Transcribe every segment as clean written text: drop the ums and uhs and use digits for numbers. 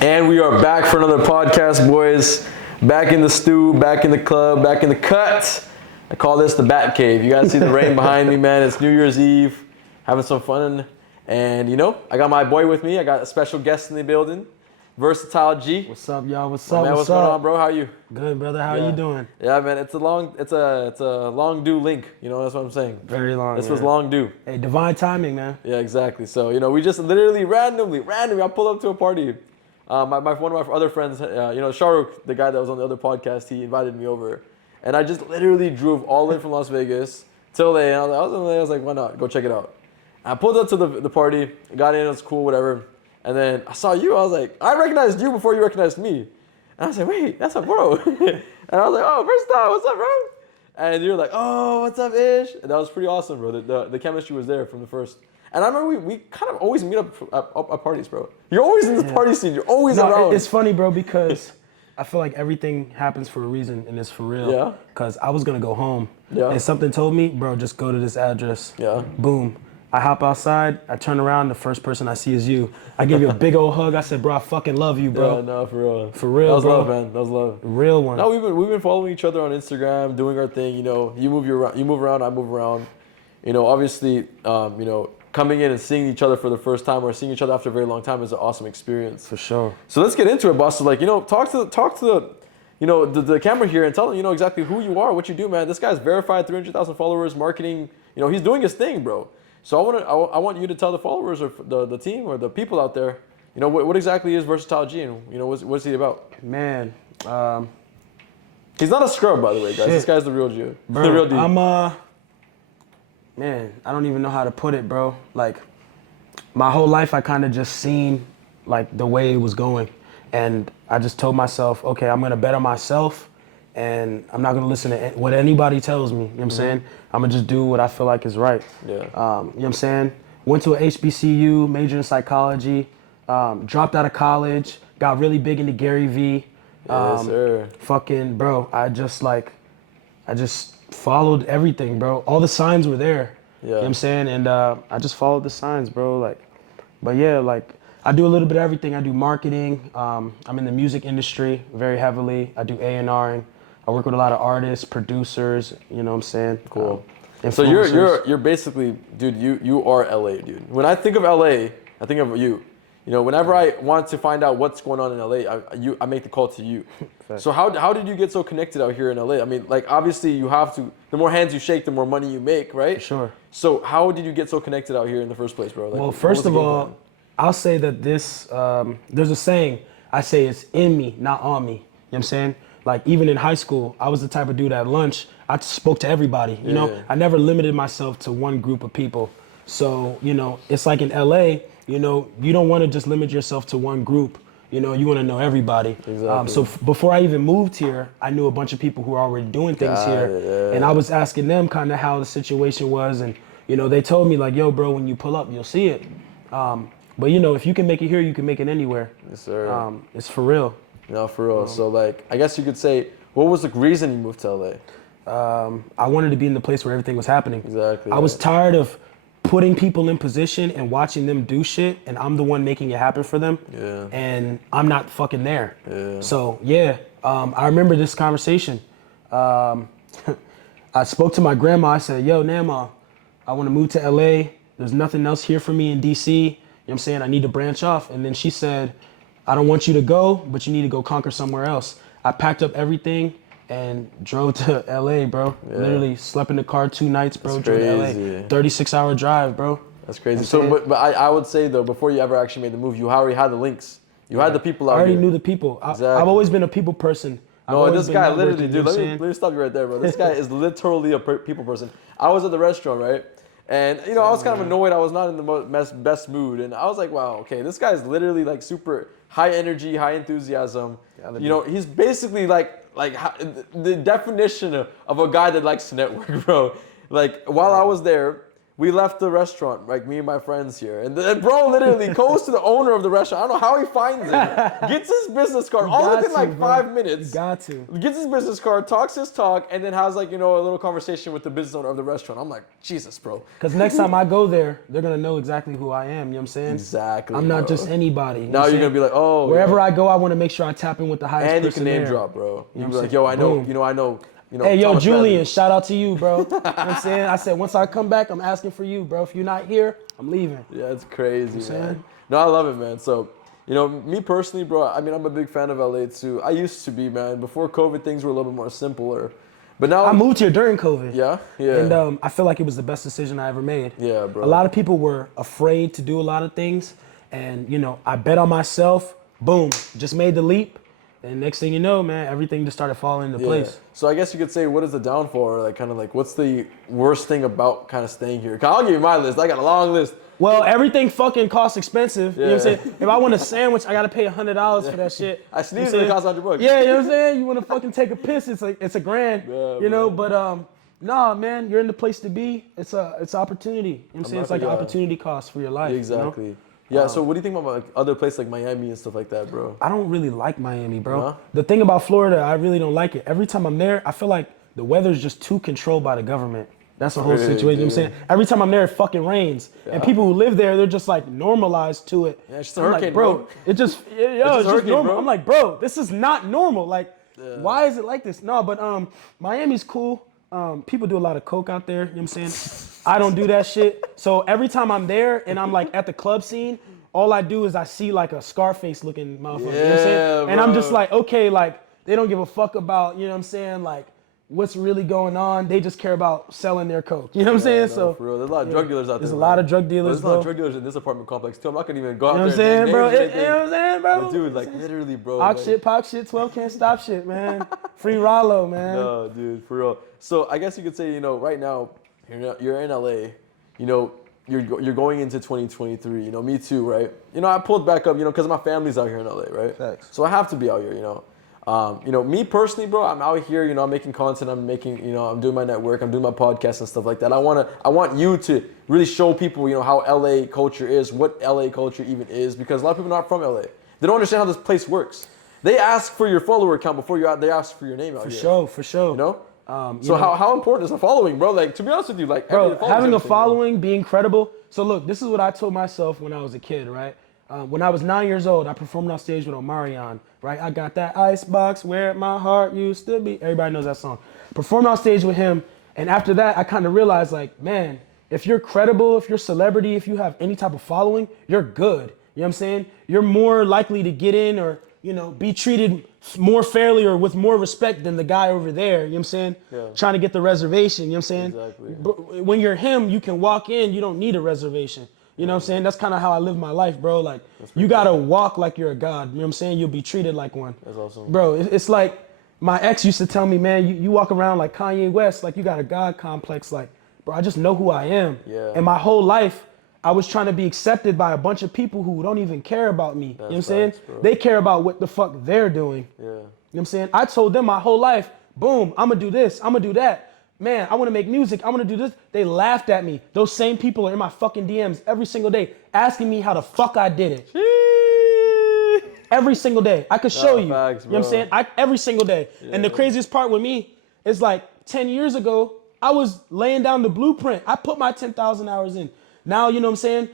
And we are back for another podcast, boys. Back in the stew, back in the club, back in the cut. I call this the Bat Cave. You guys see the rain behind me, man. It's New Year's Eve, having some fun. And I got my boy with me. I got a special guest in the building, Versatile G. What's up, y'all? What's Man, up? what's going on, bro? How are you? Good, brother. How you doing? Yeah, man. It's a long due link. That's what I'm saying. Very long. This was long due. Hey, divine timing, man. Yeah, exactly. So we just literally randomly, I pulled up to a party. One of my other friends, Shahrukh, the guy that was on the other podcast, he invited me over, and I just literally drove all in from Las Vegas till LA. And I was like, why not? Go check it out. I pulled up to the party, got in, it was cool, whatever. And then I saw you. I was like, I recognized you before you recognized me. And I was like, wait, that's a bro. And I was like, oh, Versatile, what's up, bro? And you're like, oh, what's up, Ish? And that was pretty awesome, bro. The chemistry was there from the first. And I remember we kind of always meet up at parties, bro. You're always in the party scene. You're always around. It's funny, bro, because I feel like everything happens for a reason and it's for real. Yeah. Because I was going to go home. Yeah. And something told me, bro, just go to this address. Yeah. Boom. I hop outside. I turn around. The first person I see is you. I give you a big old hug. I said, bro, I fucking love you, bro. Yeah, no, for real. For real, That was bro. love, man. That was love. Real one. No, we've been following each other on Instagram, doing our thing. You move around, I move around. Obviously, coming in and seeing each other for the first time or seeing each other after a very long time is an awesome experience. For sure. So let's get into it, boss. So talk to the camera here and tell them, exactly who you are, what you do, man. This guy's verified, 300,000 followers, marketing. He's doing his thing, bro. So I want you to tell the followers or the team or the people out there, what exactly is Versatile G and what's he about? Man. He's not a scrub, by the way, guys. Shit. This guy's the real G. Bro, The real D. Man, I don't even know how to put it, bro. Like, my whole life I kind of just seen, like, the way it was going. And I just told myself, okay, I'm going to bet on myself, and I'm not going to listen to what anybody tells me. You know what I'm saying? I'm going to just do what I feel like is right. Yeah. You know what I'm saying? Went to a HBCU, major in psychology, dropped out of college, got really big into Gary Vee. Yes, sir. Fucking, bro, I just followed everything, bro. All the signs were there. Yeah. You know what I'm saying? And I just followed the signs, bro. I do a little bit of everything. I do marketing. I'm in the music industry very heavily. I do A&Ring. I work with a lot of artists, producers, you know what I'm saying? Cool. So Influencers. you're basically, dude, you are LA, dude. When I think of LA, I think of you. Whenever I want to find out what's going on in LA, I make the call to you. So how did you get so connected out here in LA? I mean, like, obviously you have to, the more hands you shake, the more money you make, right? For sure. So how did you get so connected out here in the first place, bro? Like, Well, what was first the of game all, plan? I'll say that there's a saying, I say it's in me, not on me. You know what I'm saying? Like, even in high school, I was the type of dude at lunch, I spoke to everybody, you know? Yeah. I never limited myself to one group of people. So, it's like in LA, you don't want to just limit yourself to one group. You want to know everybody. Exactly. So before I even moved here, I knew a bunch of people who were already doing things here. Yeah. And I was asking them kind of how the situation was. And, they told me like, yo, bro, when you pull up, you'll see it. But, if you can make it here, you can make it anywhere. Yes, sir. It's for real. No, for real. So, like, I guess you could say, what was the reason you moved to LA? I wanted to be in the place where everything was happening. Exactly. I was tired of putting people in position and watching them do shit, and I'm the one making it happen for them. Yeah. And I'm not fucking there. Yeah. So I remember this conversation. I spoke to my grandma. I said, yo, Nana, I want to move to LA. There's nothing else here for me in DC. You know what I'm saying? I need to branch off. And then she said, I don't want you to go, but you need to go conquer somewhere else. I packed up everything and drove to LA, bro. Yeah. Literally slept in the car 2 nights, bro. That's Drove to crazy. LA. 36-hour drive, bro. That's crazy. That's So, it. but I would say, though, before you ever actually made the move, you already had the links. You had the people out I already here. knew the people. Exactly. I've always been a people person. I've No, always this been guy networking, literally, you dude, know what let I'm me saying? stop you right there, bro. This guy is literally a people person. I was at the restaurant, right? And, I was kind of annoyed. I was not in the best mood. And I was like, wow, okay, this guy is literally like super high energy, high enthusiasm. He's basically like the definition of a guy that likes to network, bro. Like, while I was there, we left the restaurant, like me and my friends here, and the bro literally goes to the owner of the restaurant. I don't know how he finds it. Gets his business card, all within like 5 minutes. You got to. Gets his business card, talks his talk, and then has like, you know, a little conversation with the business owner of the restaurant. I'm like, Jesus, bro. Because next time I go there, they're gonna know exactly who I am. You know what I'm saying? Exactly. I'm not bro. just anybody. You know Now what I'm you're gonna saying? be like, oh. Wherever yeah. I go, I want to make sure I tap in with the highest And you person can name there. drop, bro. You can be what like, I'm yo, I saying? know, Boom. I know. You know, Hey, yo, Thomas Julian, Bradley. shout out to you, bro. You know what I'm saying? I said, once I come back, I'm asking for you, bro. If you're not here, I'm leaving. Yeah, it's crazy, saying? man. No, I love it, man. So, you know, me personally, bro, I mean, I'm a big fan of LA too. I used to be, man. Before COVID, things were a little bit more simpler. But now, I moved here during COVID. yeah. And I feel like it was the best decision I ever made. Yeah, bro. A lot of people were afraid to do a lot of things. And, you know, I bet on myself. Boom. Just made the leap. And next thing you know, man, everything just started falling into place. So I guess you could say, what is the downfall, or like kind of like, what's the worst thing about kind of staying here? 'Cause I'll give you my list. I got a long list. Well, everything fucking costs expensive. You know what I'm Yeah. saying? If I want a sandwich, I gotta pay $100 for that shit. I sneezed You know and it what I'm cost saying? $100. Yeah, you know what I'm saying? You wanna fucking take a piss, it's like it's $1,000. Yeah, you know, but nah, man, you're in the place to be. It's opportunity. You know what I'm saying? It's like an yeah. opportunity cost for your life. Exactly. You know? Yeah. So what do you think about like other places like Miami and stuff like that, bro? I don't really like Miami, bro. No? The thing about Florida, I really don't like it. Every time I'm there, I feel like the weather's just too controlled by the government. That's the whole Really, situation. You know what I'm saying? Every time I'm there, it fucking rains. And people who live there, they're just like normalized to it. Yeah, it's just a I'm hurricane, like, bro. bro. It just, it's just just hurricane, normal. bro. I'm like, bro, this is not normal. Like, why is it like this? No, but Miami's cool. People do a lot of coke out there. You know what I'm saying? I don't do that shit. So every time I'm there and I'm like at the club scene, all I do is I see like a Scarface looking motherfucker. You know what I'm saying? Yeah, And I'm just bro. like, okay, like they don't give a fuck about, you know what I'm saying? Like what's really going on. They just care about selling their coke. You know what I'm saying? No, so for real. There's a lot of drug dealers out there. there's a man. lot of drug Bro, dealers, there's a lot of bro. drug dealers in this apartment complex too. I'm not gonna even go out You know what I'm there saying, and bro? name names or You know what I'm saying, bro? But dude, like literally, bro. Pop like, shit, pop shit, 12 can't stop shit, man. Free Rollo, man. No, dude, for real. So I guess you could say, you know, right now you're in LA, you know, you're going into 2023. You know, me too, right? You know, I pulled back up, you know, because my family's out here in LA, right? Facts. So I have to be out here, you know. You know, me personally, bro, I'm out here, you know, I'm making content, I'm making, you know, I'm doing my network, I'm doing my podcast and stuff like that. I want you to really show people, you know, how LA culture is, what LA culture even is, because a lot of people are not from LA. They don't understand how this place works. They ask for your follower count before they ask for your name out here. For sure. You know? You So know, how important is the following, bro? Like, to be honest with you, like, bro, every- having a everything, bro. following, being credible. So look, this is what I told myself when I was a kid, right? When I was 9 years old, I performed on stage with Omarion, right? I got that icebox where my heart used to be. Everybody knows that song. Performed on stage with him, and after that, I kind of realized, like, man, if you're credible, if you're a celebrity, if you have any type of following, you're good. You know what I'm saying? You're more likely to get in or, you know, be treated more fairly or with more respect than the guy over there. You know what I'm saying? Yeah. Trying to get the reservation. You know what I'm saying? Exactly. But when you're him, you can walk in, you don't need a reservation. You know what I'm saying? That's kind of how I live my life, bro. Like, you gotta walk like you're a god. You know what I'm saying? You'll be treated like one. That's awesome. Bro, it's like my ex used to tell me, man, you walk around like Kanye West, like you got a god complex. Like, bro, I just know who I am. Yeah. And my whole life, I was trying to be accepted by a bunch of people who don't even care about me. You know what I'm saying? facts, bro. They care about what the fuck they're doing. Yeah. You know what I'm saying? I told them my whole life, boom, I'm gonna do this, I'm gonna do that. Man, I wanna make music, I'm gonna do this. They laughed at me. Those same people are in my fucking DMs every single day asking me how the fuck I did it. Every single day. I could show you. facts, You know what I'm bro. saying? Every single day. And the craziest part with me is like 10 years ago, I was laying down the blueprint. I put my 10,000 hours in. Now, you know what I'm saying?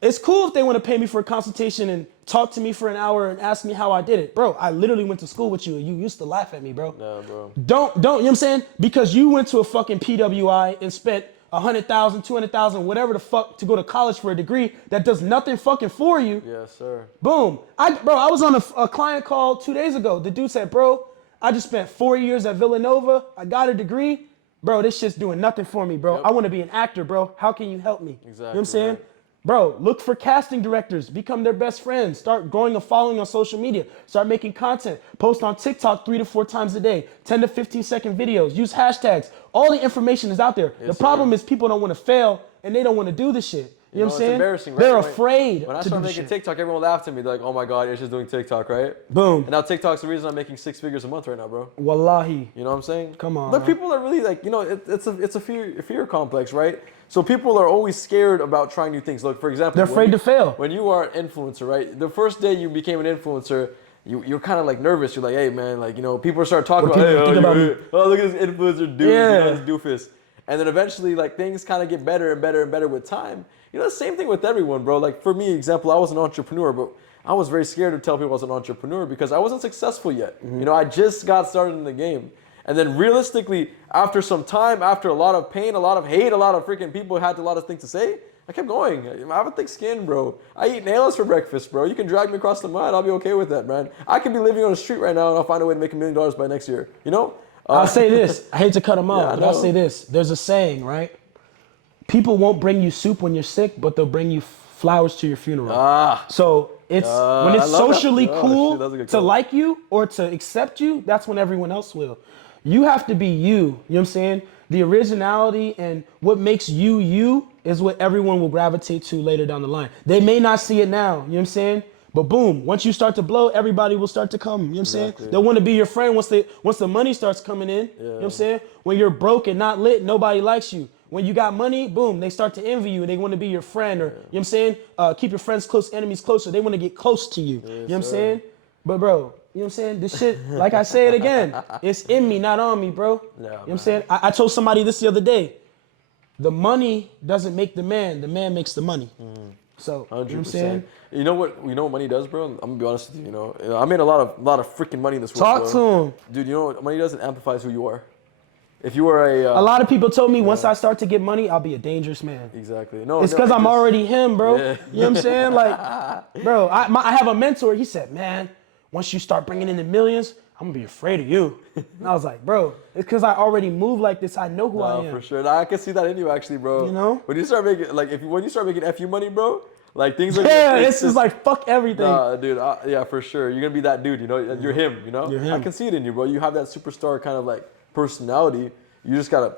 It's cool if they want to pay me for a consultation and talk to me for an hour and ask me how I did it. Bro, I literally went to school with you and you used to laugh at me, bro. Nah, bro. Don't, you know what I'm saying? Because you went to a fucking PWI and spent 100,000, 200,000, whatever the fuck to go to college for a degree that does nothing fucking for you. Yes, sir. Boom. I was on a client call 2 days ago. The dude said, bro, I just spent 4 years at Villanova. I got a degree. Bro, this shit's doing nothing for me, bro. Yep. I want to be an actor, bro. How can you help me? You know what I'm Exactly, saying? man. Bro, look for casting directors. Become their best friends. Start growing a following on social media. Start making content. Post on TikTok 3 to 4 times a day. 10 to 15 second videos. Use hashtags. All the information is out there. The problem is people don't want to fail and they don't want to do the shit. You know what I'm it's saying? embarrassing, right? They're When- afraid When I to do started the making shit. TikTok, everyone laughed at me. They're like, "Oh my God, you're just doing TikTok, right?" Boom. And now TikTok's the reason I'm making 6 figures a month right now, bro. Wallahi. You know what I'm saying? Come on, But man. people are really like, you know, it's a fear complex, right? So people are always scared about trying new things. Look, for example, They're afraid to fail. When you are an influencer, right? The first day you became an influencer, you're kind of like nervous. You're like, hey man, like people start talking What about, hey, people think about me? oh look at this influencer dude, Yeah. this doofus. And then eventually, like things kind of get better and better and better with time. The same thing with everyone, bro. Like for me, example, I was an entrepreneur, but I was very scared to tell people I was an entrepreneur because I wasn't successful yet. Mm-hmm. I just got started in the game. And then realistically, after some time, after a lot of pain, a lot of hate, a lot of freaking people had a lot of things to say, I kept going. I have a thick skin, bro. I eat nails for breakfast, bro. You can drag me across the mud. I'll be okay with that, man. I could be living on the street right now and I'll find a way to make $1 million by next year. I'll say this. I hate to cut them off, Yeah, I but I'll know. say this. There's a saying, right? People won't bring you soup when you're sick, but they'll bring you flowers to your funeral. So it's when it's I love that. socially Oh, cool shit, that's a good to quote. like you or to accept you, that's when everyone else will. You have to be you. You know what I'm saying? The originality and what makes you you is what everyone will gravitate to later down the line. They may not see it now, you know what I'm saying? But boom, once you start to blow, everybody will start to come. You know what I'm saying? Exactly. They'll want to be your friend once the money starts coming in. You know what I'm saying? When you're broke and not lit, nobody likes you. When you got money, boom, they start to envy you and they want to be your friend, or you know what I'm saying? Keep your friends close, enemies closer. They want to get close to you. You know what I'm saying? But bro, you know what I'm saying? This shit, like I say it again, it's in me, not on me, bro. You know what I'm saying? I told somebody this the other day. The money doesn't make the man makes the money. So, you know what I'm saying? You know what money does, bro? I'm gonna be honest with you. I made a lot of freaking money in this world. Talk bro. to him. Dude. You know what money does? It amplifies who you are. If you are A lot of people told me once I start to get money, I'll be a dangerous man. exactly. No, It's because I'm already him, bro. Yeah. You know what I'm saying? Like, bro, I have a mentor. He said, man, once you start bringing in the millions, I'm going to be afraid of you. And I was like, bro, it's because I already move like this. I know who I am. for sure. Nah, I can see that in you, actually, bro. You know? when you start making when you start making FU money, bro, like things are. Yeah, it's just like, fuck everything. Nah, dude. Yeah, for sure. You're gonna be that dude. You're him. You're him. I can see it in you, bro. You have that superstar kind of like personality. You just gotta,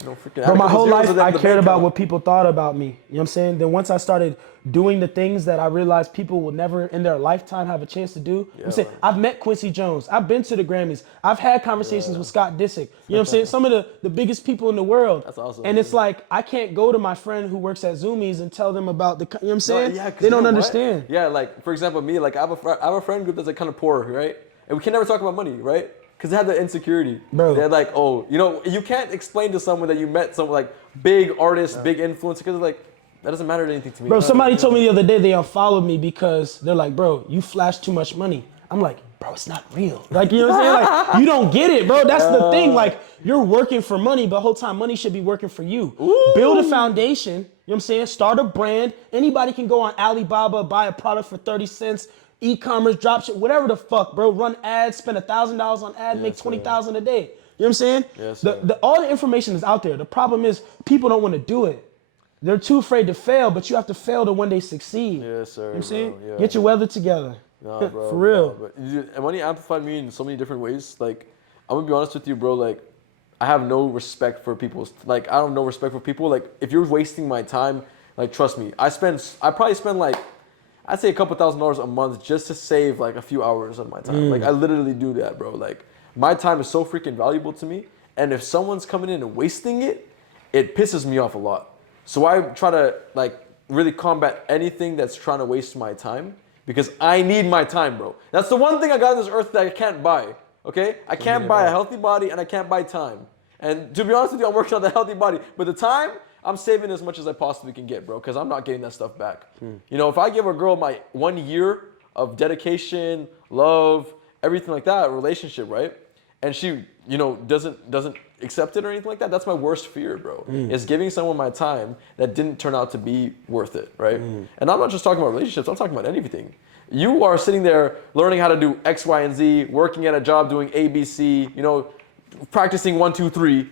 freaking. But my whole zeros life, and then I the cared bank about account. what people thought about me. You know what I'm saying? Then once I started doing the things that I realized people will never in their lifetime have a chance to do. You know what I'm saying? man. I've met Quincy Jones. I've been to the Grammys. I've had conversations with Scott Disick. You know what I'm saying? Some of the biggest people in the world. That's awesome, And it's man. like, I can't go to my friend who works at Zoomies and tell them about the, you know what I'm No, saying? yeah, 'cause They you don't know what? understand. Yeah, like for example, me, like I have a friend group that's like kind of poor, right? And we can never talk about money, right? Because they have the insecurity. Bro. They're like, oh, you can't explain to someone that you met someone like big artist, big influencer, because like that doesn't matter to anything to me. Bro, somebody told me the other day they unfollowed me because they're like, bro, you flash too much money. I'm like, bro, it's not real. Like, you know what I'm saying? Like, you don't get it, bro. That's the thing. Like, you're working for money, but the whole time money should be working for you. Build a foundation, you know what I'm saying? Start a brand. Anybody can go on Alibaba, buy a product for 30 cents, e-commerce, dropship, whatever the fuck, bro. Run ads, spend $1,000 on ads, make Yes, $20,000 a day. You know what I'm saying? Yes, sir. All the information is out there. The problem is people don't want to do it. They're too afraid to fail, but you have to fail to one day succeed. Yes, sir. You know what I'm saying? bro, yeah. Get your weather together. Nah, bro, For real. nah, but and money amplified me in so many different ways. Like, I'm gonna be honest with you, bro. Like, I have no respect for people's. Like, I don't have no respect for people. Like, if you're wasting my time, like, trust me, I probably spend like, I'd say a couple $1,000s a month just to save like a few hours of my time. Like, I literally do that, bro. Like, my time is so freaking valuable to me. And if someone's coming in and wasting it, it pisses me off a lot. So I try to like really combat anything that's trying to waste my time because I need my time, bro. That's the one thing I got on this earth that I can't buy. Okay? I can't buy a healthy body and I can't buy time. And to be honest with you, I'm working on the healthy body. But the time, I'm saving as much as I possibly can get, bro, because I'm not getting that stuff back. If I give a girl my 1 year of dedication, love, everything like that, relationship, right? And she, doesn't accept it or anything like that, that's my worst fear, bro. Is giving someone my time that didn't turn out to be worth it, right? And I'm not just talking about relationships, I'm talking about anything. You are sitting there learning how to do X, Y, and Z, working at a job doing A, B, C, practicing 1, 2, 3,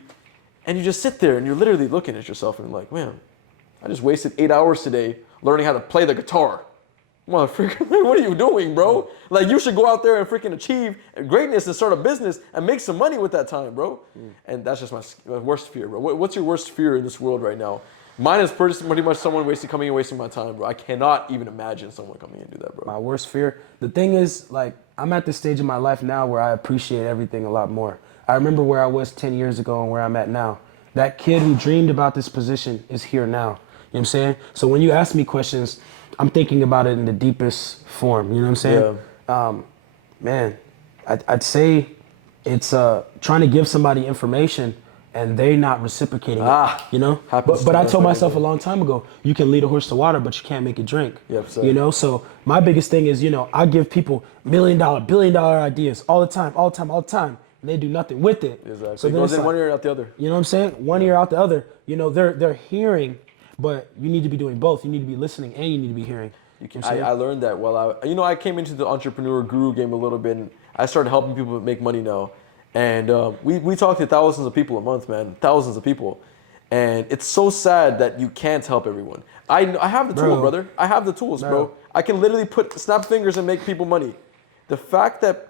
and you just sit there and you're literally looking at yourself and like, man, I just wasted 8 hours today learning how to play the guitar. Motherfucker, what are you doing, bro? Like, you should go out there and freaking achieve greatness and start a business and make some money with that time, bro. And that's just my worst fear, bro. What's your worst fear in this world right now? Mine is pretty much someone coming and wasting my time, bro. I cannot even imagine someone coming and do that, bro. My worst fear. The thing is, like, I'm at this stage in my life now where I appreciate everything a lot more. I remember where I was 10 years ago and where I'm at now. That kid who dreamed about this position is here now. You know what I'm saying? So when you ask me questions, I'm thinking about it in the deepest form. You know what I'm saying? Man, I'd say it's trying to give somebody information and they not reciprocating it. You know? But I told myself a long time ago, you can lead a horse to water, but you can't make it drink. You know? So my biggest thing is, you know, I give people $1 million, $1 billion ideas all the time. And they do nothing with it. Exactly. So it goes in one ear out the other. You know what I'm saying? One ear out the other. You know, they're hearing, but you need to be doing both. You need to be listening and you need to be hearing. I learned that while I came into the entrepreneur guru game a little bit, and I started helping people make money now. And we talk to thousands of people a month, man, thousands of people. And it's so sad that you can't help everyone. I have the tool, brother. I have the tools, bro. I can literally snap fingers and make people money. The fact that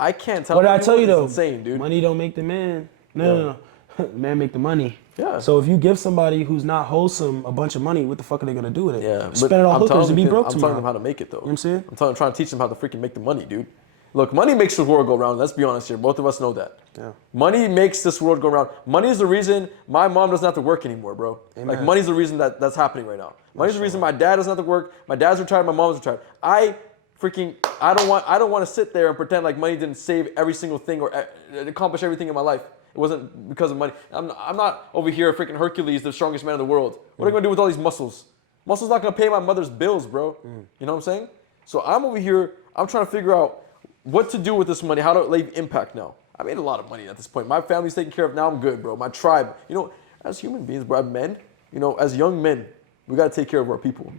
I can't help everyone, I tell you though, insane, dude. Money don't make the man. No. The man make the money. Yeah. So if you give somebody who's not wholesome a bunch of money, what the fuck are they gonna do with it? Yeah. Spend it on hookers and be broke I'm tomorrow. telling them how to make it though. You know what I'm saying? I'm trying to teach them how to freaking make the money, dude. Look, money makes the world go round. Let's be honest here. Both of us know that. Yeah. Money makes this world go round. Money is the reason my mom doesn't have to work anymore, bro. Amen. Like money's the reason that's happening right now. Money's the reason my dad doesn't have to work. My dad's retired. My mom's retired. I don't want to sit there and pretend like money didn't save every single thing or accomplish everything in my life. It wasn't because of money. I'm not over here freaking Hercules, the strongest man in the world. What am I gonna do with all these muscles? Muscles not gonna pay my mother's bills, bro. You know what I'm saying? So I'm over here. I'm trying to figure out what to do with this money. How to leave impact now. I made a lot of money at this point. My family's taken care of. Now I'm good, bro. My tribe. You know, as human beings, bro, men. You know, as young men, we gotta take care of our people.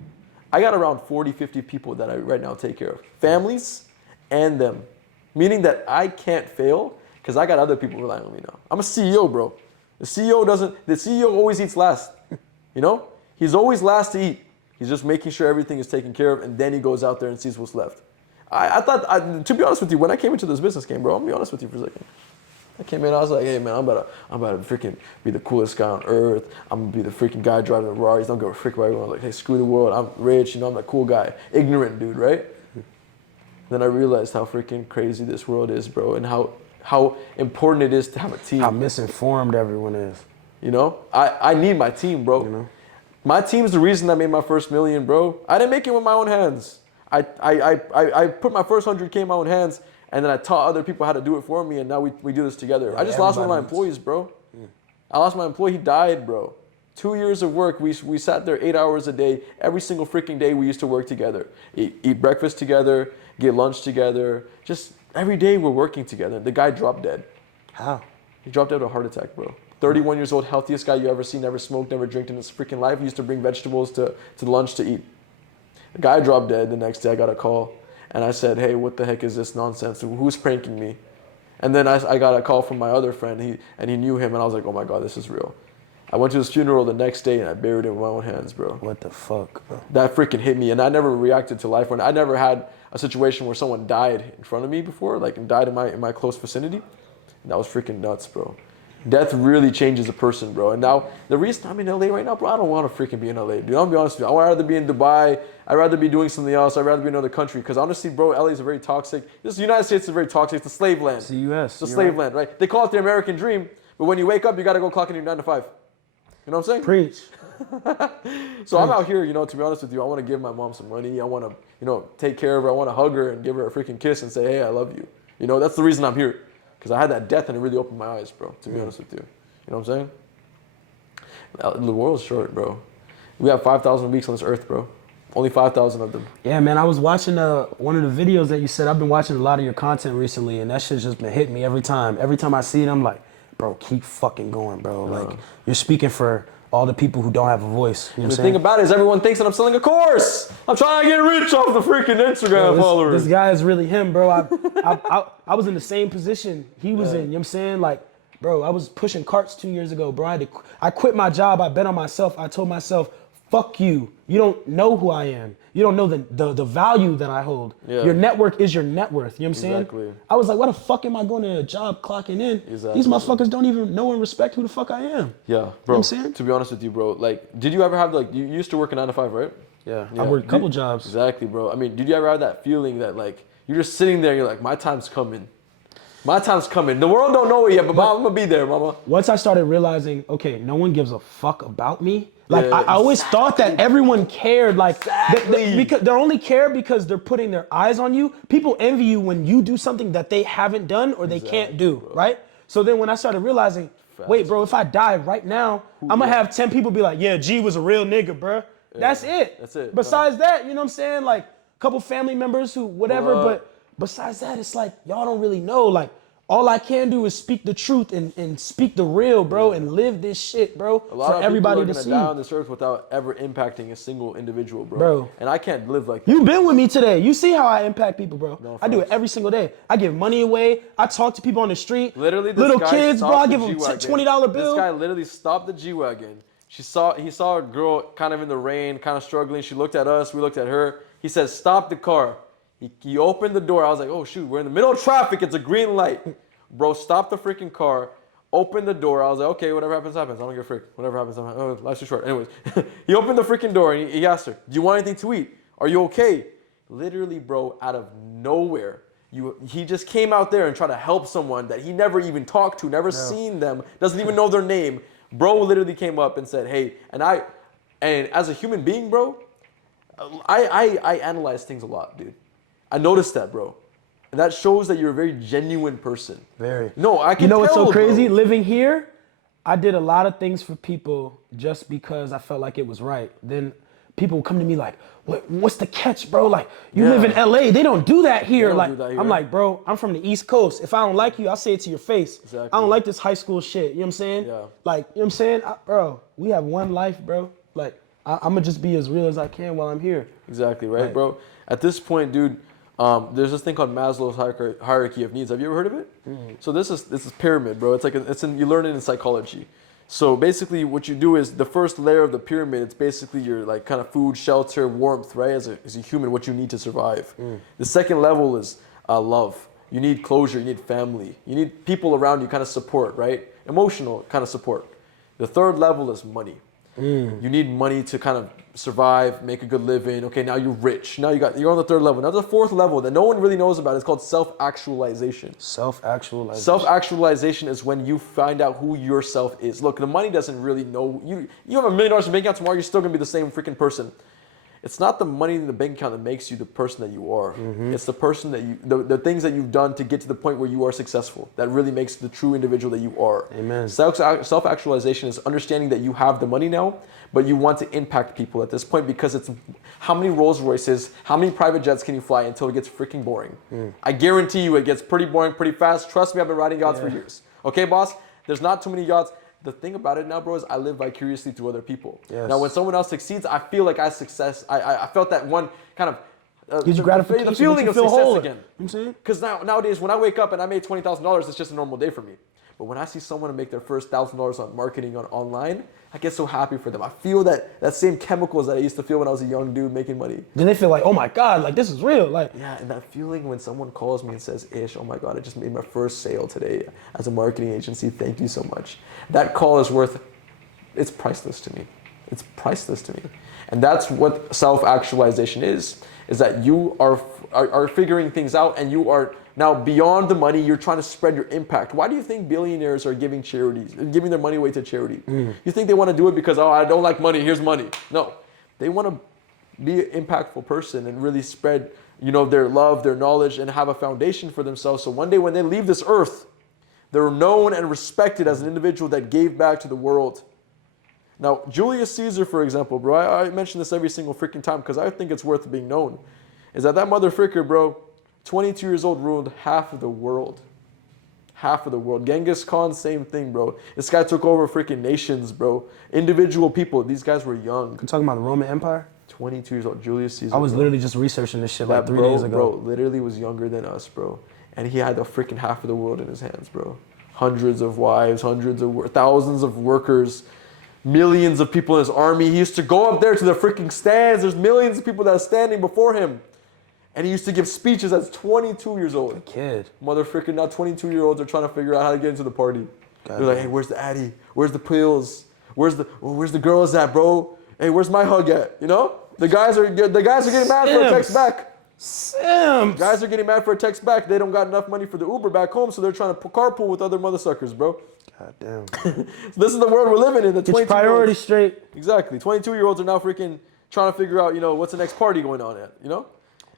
I got around 40, 50 people that I right now take care of. Families and them. Meaning that I can't fail because I got other people relying on me now. I'm a CEO, bro. The CEO always eats last. You know? He's always last to eat. He's just making sure everything is taken care of and then he goes out there and sees what's left. I thought, to be honest with you, when I came into this business game, bro, I'm gonna be honest with you for a second. I came in, I was like, hey man, I'm about to freaking be the coolest guy on earth. I'm gonna be the freaking guy driving the Ferraris. Don't give a frick about everyone. Like, hey, screw the world. I'm rich, you know, I'm that cool guy. Ignorant dude, right? Then I realized how freaking crazy this world is, bro, and how important it is to have a team. How misinformed everyone is. You know? I need my team, bro. You know? My team's the reason I made my first million, bro. I didn't make it with my own hands. I put my first 100K in my own hands, and then I taught other people how to do it for me, and now we do this together. Yeah, I just lost one of my employees, bro. I lost my employee. He died, bro. 2 years of work. We sat there 8 hours a day. Every single freaking day we used to work together. Eat breakfast together, get lunch together. Just every day we're working together. The guy dropped dead. How? He dropped dead of a heart attack, bro. 31 years old, healthiest guy you ever seen, never smoked, never drank in his freaking life. He used to bring vegetables to lunch to eat. The guy dropped dead. The next day I got a call. And I said, hey, what the heck is this nonsense? Who's pranking me? And then I got a call from my other friend, he knew him, and I was like, oh my God, this is real. I went to his funeral the next day, and I buried him with my own hands, bro. What the fuck, bro? That freaking hit me, and I never reacted to life. I never had a situation where someone died in front of me before, like, and died in my close vicinity. And that was freaking nuts, bro. Death really changes a person, bro. And now, the reason I'm in LA right now, bro, I don't want to freaking be in LA, dude. I'm gonna be honest with you. I'd rather be in Dubai. I'd rather be doing something else. I'd rather be in another country. Because honestly, bro, LA is a very toxic. The United States is very toxic. It's a slave land. It's the U.S. It's a slave land, right? They call it the American dream. But when you wake up, you got to go clock in your 9 to 5. You know what I'm saying? Preach. So I'm out here, you know, to be honest with you, I want to give my mom some money. I want to, you know, take care of her. I want to hug her and give her a freaking kiss and say, hey, I love you. You know, that's the reason I'm here. Because I had that death and it really opened my eyes, bro, to be honest with you. You know what I'm saying? The world's short, bro. We have 5,000 weeks on this earth, bro. Only 5,000 of them. Yeah, man, I was watching one of the videos that you said. I've been watching a lot of your content recently, and that shit's just been hitting me every time. Every time I see it, I'm like, bro, keep fucking going, bro. Like, you're speaking for all the people who don't have a voice. You know what I'm saying? The thing about it is everyone thinks that I'm selling a course. I'm trying to get rich off the freaking Instagram followers. This guy is really him, bro. I was in the same position he was in. You know what I'm saying? Like, bro, I was pushing carts 2 years ago, bro. I quit my job. I bet on myself. I told myself, fuck you. You don't know who I am. You don't know the value that I hold. Yeah. Your network is your net worth. You know what I'm saying? Exactly. I was like, why the fuck am I going to a job clocking in? Exactly. These motherfuckers don't even know and respect who the fuck I am. Yeah, bro. You know what I'm saying? To be honest with you, bro, like, did you ever have, like, you used to work a 9 to 5, right? Yeah. I worked a couple jobs. Exactly, bro. I mean, did you ever have that feeling that, like, you're just sitting there and you're like, my time's coming. My time's coming. The world don't know it yet, but Mom, I'm gonna be there, mama. Once I started realizing, okay, no one gives a fuck about me. Like Yeah, I always thought that everyone cared. Like Exactly. because they only care because they're putting their eyes on you. People envy you when you do something that they haven't done or they can't do. bro. Right. So then when I started realizing, wait, bro, if I die right now, I'm gonna have 10 people be like, yeah, G was a real nigga, bro. That's it. That's it. Besides that, you know what I'm saying? Like a couple family members who whatever, Bruh. but besides that, it's like y'all don't really know. Like all I can do is speak the truth and speak the real, bro, and live this shit, bro, A lot for of everybody people to are see. gonna die on this earth without ever impacting a single individual, bro. Bro. And I can't live like that. You've been with me today. You see how I impact people, bro. No, I do it facts. every single day. I give money away. I talk to people on the street. Literally, this little guy kids, bro. I stopped give the them G-Wagon. $20 bill. This guy literally stopped the G-Wagon. He saw a girl kind of in the rain, kind of struggling. She looked at us. We looked at her. He said, "Stop the car." He opened the door. I was like, "Oh shoot, we're in the middle of traffic. It's a green light." Bro, stop the freaking car. Opened the door. I was like, "Okay, whatever happens, happens. I don't give a frick. Whatever happens, happens. Oh, life's too short." Anyways, he opened the freaking door and he asked her, "Do you want anything to eat? Are you okay?" Literally, bro, out of nowhere. He just came out there and tried to help someone that he never even talked to, never seen them, doesn't even know their name. Bro literally came up and said, "Hey," and as a human being, bro, I analyze things a lot, dude. I noticed that, bro. And that shows that you're a very genuine person. Very. No, I can You know what's tell, so crazy? bro. Living here, I did a lot of things for people just because I felt like it was right. Then people would come to me like, what's the catch, bro? Like, you live in Yeah. LA. They don't do that here. don't Like, do that here. I'm like, bro, I'm from the East Coast. If I don't like you, I'll say it to your face. Exactly. I don't like this high school shit. You know what I'm saying? Yeah. Like, you know what I'm saying? Bro, we have one life, bro. Like, I'm going to just be as real as I can while I'm here. Exactly, right, Right. bro? At this point, dude, there's this thing called Maslow's hierarchy of needs. Have you ever heard of it? So this is pyramid, bro. It's like you learn it in psychology. So basically, what you do is the first layer of the pyramid. It's basically your like kind of food, shelter, warmth, right? As a human, what you need to survive. The second level is love. You need closure. You need family. You need people around you, kind of support, right? Emotional kind of support. The third level is money. You need money to kind of survive, make a good living. Okay, now you're rich. Now you're on the third level. Now the fourth level that no one really knows about is called self-actualization. Self-actualization. Self-actualization is when you find out who yourself is. Look, the money doesn't really know you. You have $1 million in the bank account tomorrow, you're still gonna be the same freaking person. It's not the money in the bank account that makes you the person that you are. It's the person that the things that you've done to get to the point where you are successful that really makes the true individual that you are. Amen. Self-actualization is understanding that you have the money now, but you want to impact people at this point because it's how many Rolls Royces, how many private jets can you fly until it gets freaking boring? I guarantee you it gets pretty boring pretty fast. Trust me, I've been riding yachts for years. Okay, boss? There's not too many yachts. The thing about it now, bro, is I live vicariously through other people. Yes. Now, when someone else succeeds, I feel like I felt that one kind of Gives you gratification. the feeling makes of you feel success whole. again. You know what I'm saying? Because nowadays, when I wake up and I made $20,000, it's just a normal day for me. But when I see someone make their first $1,000 on marketing online, I get so happy for them. I feel that same chemicals that I used to feel when I was a young dude making money. Then they feel like, oh my God, like this is real. Like, Yeah, and that feeling when someone calls me and says, "Ish, oh my God, I just made my first sale today as a marketing agency. Thank you so much." That call is it's priceless to me. It's priceless to me. And that's what self-actualization is that you are figuring things out and you are now beyond the money, you're trying to spread your impact. Why do you think billionaires are giving their money away to charity? You think they want to do it because, oh, I don't like money, here's money. No, they want to be an impactful person and really spread, their love, their knowledge, and have a foundation for themselves. So one day when they leave this earth, they're known and respected as an individual that gave back to the world. Now, Julius Caesar, for example, bro, I mention this every single freaking time because I think it's worth being known, is that mother fricker, bro, 22 years old, ruled half of the world. Half of the world. Genghis Khan, same thing, bro. This guy took over freaking nations, bro. Individual people. These guys were young. I'm talking about the Roman Empire. 22 years old. Julius Caesar. I was bro. literally just researching this shit like That 3 bro, days ago. Bro, literally was younger than us, bro. And he had the freaking half of the world in his hands, bro. Hundreds of wives, thousands of workers, millions of people in his army. He used to go up there to the freaking stands. There's millions of people that are standing before him. And he used to give speeches as 22 years old. Kid. Mother freaking now 22-year-olds are trying to figure out how to get into the party. They're like, hey, where's the Addy? Where's the pills? Where's the girls at, bro? Hey, where's my hug at? The guys are getting mad for a text back. Simps. Guys are getting mad for a text back. They don't got enough money for the Uber back home, so they're trying to carpool with other mother suckers, bro. God damn. So this is the world we're living in. The Get your priorities straight. Exactly. 22-year-olds are now freaking trying to figure out, what's the next party going on at,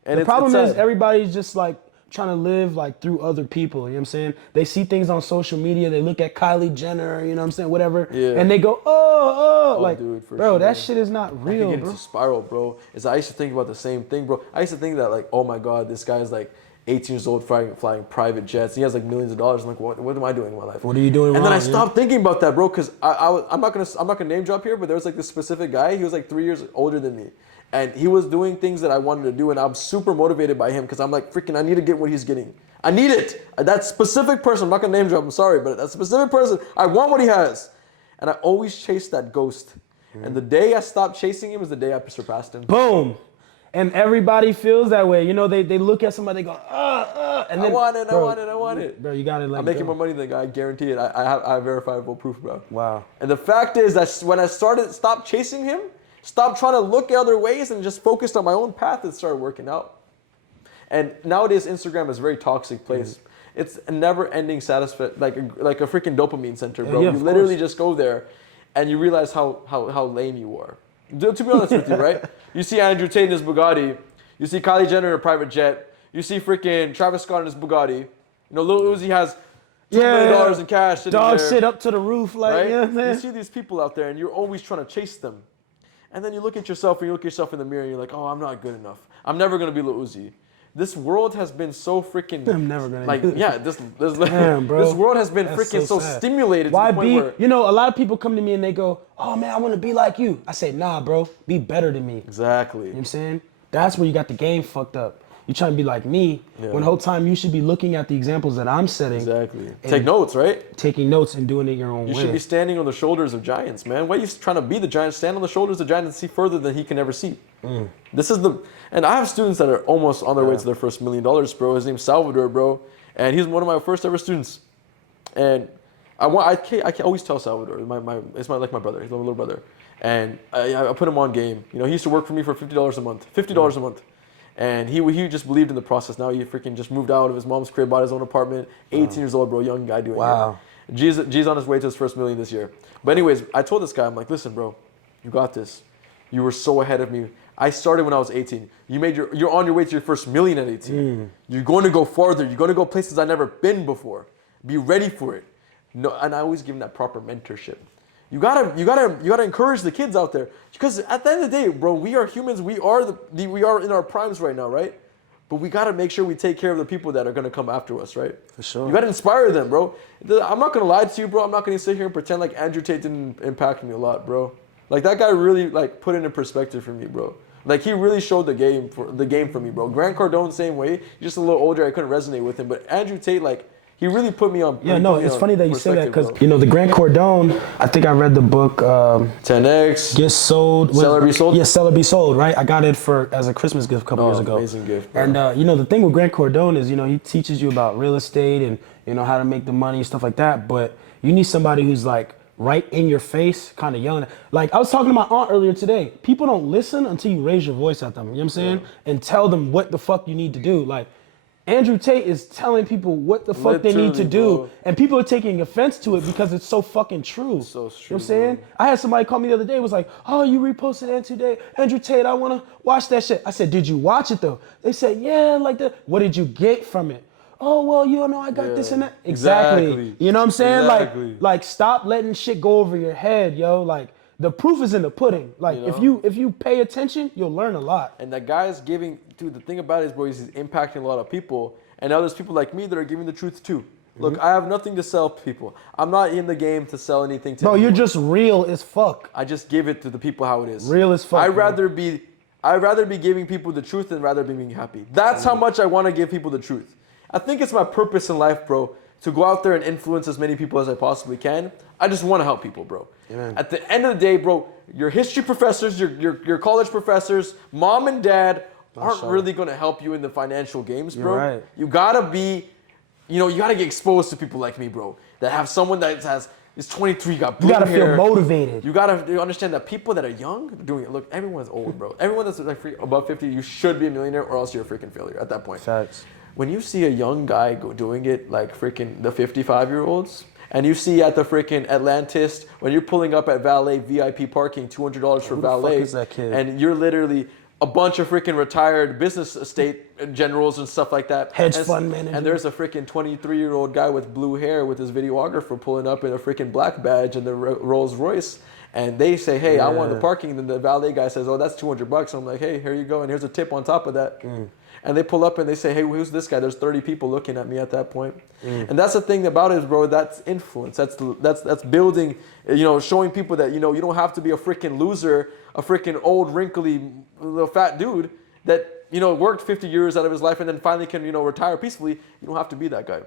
And The problem it's is everybody's just like trying to live like through other people, you know what I'm saying? They see things on social media, they look at Kylie Jenner, you know what I'm saying, whatever, Yeah. and they go, oh, like, dude, for bro, sure. that shit is not I real, could get bro. into spiral, bro. I used to think about the same thing, bro. I used to think that, like, oh my God, this guy's like 18 years old flying private jets. He has like millions of dollars. I'm like, what am I doing in my life? What are you doing And then I wrong, stopped thinking about that, bro, because I'm not gonna name drop here, but there was like this specific guy. He was like 3 years older than me. And he was doing things that I wanted to do, and I'm super motivated by him because I'm like, freaking, I need to get what he's getting. I need it. That specific person, I'm not gonna name drop, I'm sorry, but that specific person, I want what he has. And I always chase that ghost. And the day I stopped chasing him is the day I surpassed him. Boom. And everybody feels that way. You know, they look at somebody, they go, and then, I want it, bro, I want it. Bro, you gotta let I'm it making go. more money than the guy, I guarantee it. I have verifiable proof, bro. Wow. And the fact is that when I stopped chasing him, stopped trying to look at other ways and just focused on my own path, it started working out. And nowadays, Instagram is a very toxic place. It's a never-ending like a freaking dopamine center, bro. Yeah, you of literally course. just go there, and you realize how lame you are. To be honest with you, right? You see Andrew Tate in his Bugatti. You see Kylie Jenner in a private jet. You see freaking Travis Scott in his Bugatti. Lil Uzi has $2 million in cash sitting Dog there, shit up to the roof, like, right? you know what I'm saying? You see these people out there, and you're always trying to chase them. And then you look at yourself, and you look at yourself in the mirror, and you're like, oh, I'm not good enough. I'm never gonna be Lil Uzi. This world has been so freaking. I'm never gonna like, do it. yeah. Damn, bro. This world has been That's freaking so sad. stimulated. Why to the point be? where, You know, a lot of people come to me and they go, "Oh man, I want to be like you." I say, "Nah, bro, be better than me." You know Exactly. what I'm saying? That's where you got the game fucked up. You trying to be like me when the whole time you should be looking at the examples that I'm setting, Exactly. Take notes, right? taking notes and doing it your own You way. should be standing on the shoulders of giants, man. Why are you trying to be the giant? Stand on the shoulders of giants and see further than he can ever see. This is and I have students that are almost on their way to their first $1 million, bro. His name's Salvador, bro, and he's one of my first ever students. And I can always tell Salvador, it's like my brother. He's my little brother, and I put him on game. He used to work for me for $50 a month, $50 a month. And he just believed in the process. Now he freaking just moved out of his mom's crib, bought his own apartment. 18 years old, bro, young guy doing Wow. it. G's on his way to his first $1 million this year. But anyways, I told this guy, I'm like, listen, bro, you got this. You were so ahead of me. I started when I was 18. You're on your way to your first $1 million at 18. You're going to go farther. You're going to go places I've never been before. Be ready for it. No, and I always give him that proper mentorship. You gotta encourage the kids out there, because at the end of the day, bro, we are humans. We are we are in our primes right now, right? But we gotta make sure we take care of the people that are gonna come after us, right? For sure. You gotta inspire them, bro. I'm not gonna lie to you, bro. I'm not gonna sit here and pretend like Andrew Tate didn't impact me a lot, bro. Like that guy really like put it in perspective for me, bro. Like he really showed the game for me, bro. Grant Cardone, same way. He's just a little older. I couldn't resonate with him, but Andrew Tate, like. He really put me on. Yeah, no, it's funny that you say that perspective, because, the Grant Cardone, I think I read the book 10X. Get Sold. Sell or Be Sold? Yeah, Sell or Be Sold, right? I got it as a Christmas gift a couple years ago. Amazing gift, bro. And, the thing with Grant Cardone is, he teaches you about real estate and, how to make the money and stuff like that. But you need somebody who's like right in your face, kind of yelling. Like I was talking to my aunt earlier today. People don't listen until you raise your voice at them, you know what I'm saying? And tell them what the fuck you need to do. Like, Andrew Tate is telling people what the fuck they need to do, bro. and people are taking offense to it because it's so fucking true. So You know true, what I'm saying? bro. I had somebody call me the other day, was like, "Oh, you reposted Andrew Tate, I want to watch that shit." I said, "Did you watch it though?" They said, "Yeah, like that." "What did you get from it?" "Oh, well, I got this and that." Exactly. You know what I'm saying? Exactly. Like stop letting shit go over your head, yo. Like the proof is in the pudding. Like if you pay attention, you'll learn a lot. And that guy's giving, dude, the thing about it is, bro, he's impacting a lot of people. And now there's people like me that are giving the truth too. Look, I have nothing to sell people. I'm not in the game to sell anything to Bro, anyone. you're just real as fuck. I just give it to the people how it is. Real as fuck, I'd bro. rather be giving people the truth than rather be being happy. That's how much I want to give people the truth. I think it's my purpose in life, bro, to go out there and influence as many people as I possibly can. I just want to help people, bro. Amen. At the end of the day, bro, your history professors, your college professors, mom and dad aren't really going to help you in the financial games, bro. You're right. You gotta be, you gotta get exposed to people like me, bro, that have someone that has He's 23, got You blue gotta hair. feel motivated. You gotta understand that people that are young doing it. Look, everyone's old, bro. Everyone that's like above 50, you should be a millionaire, or else you're a freaking failure at that point. Facts. When you see a young guy doing it like freaking the 55-year-olds, and you see at the freaking Atlantis when you're pulling up at valet VIP parking, $200 for Who the fuck valet, is that kid? and you're literally a bunch of freaking retired business estate generals and stuff like that. Hedge and, fund manager. And there's a freaking 23-year-old guy with blue hair with his videographer pulling up in a freaking black badge and the Rolls Royce. And they say, hey, I want the parking. And then the valet guy says, oh, that's $200. I'm like, hey, here you go. And here's a tip on top of that. And they pull up and they say, hey, who's this guy? There's 30 people looking at me at that point. And that's the thing about it, bro. That's influence. That's building, showing people that, you don't have to be a freaking loser, a freaking old, wrinkly, little fat dude that, worked 50 years out of his life and then finally can, retire peacefully. You don't have to be that guy.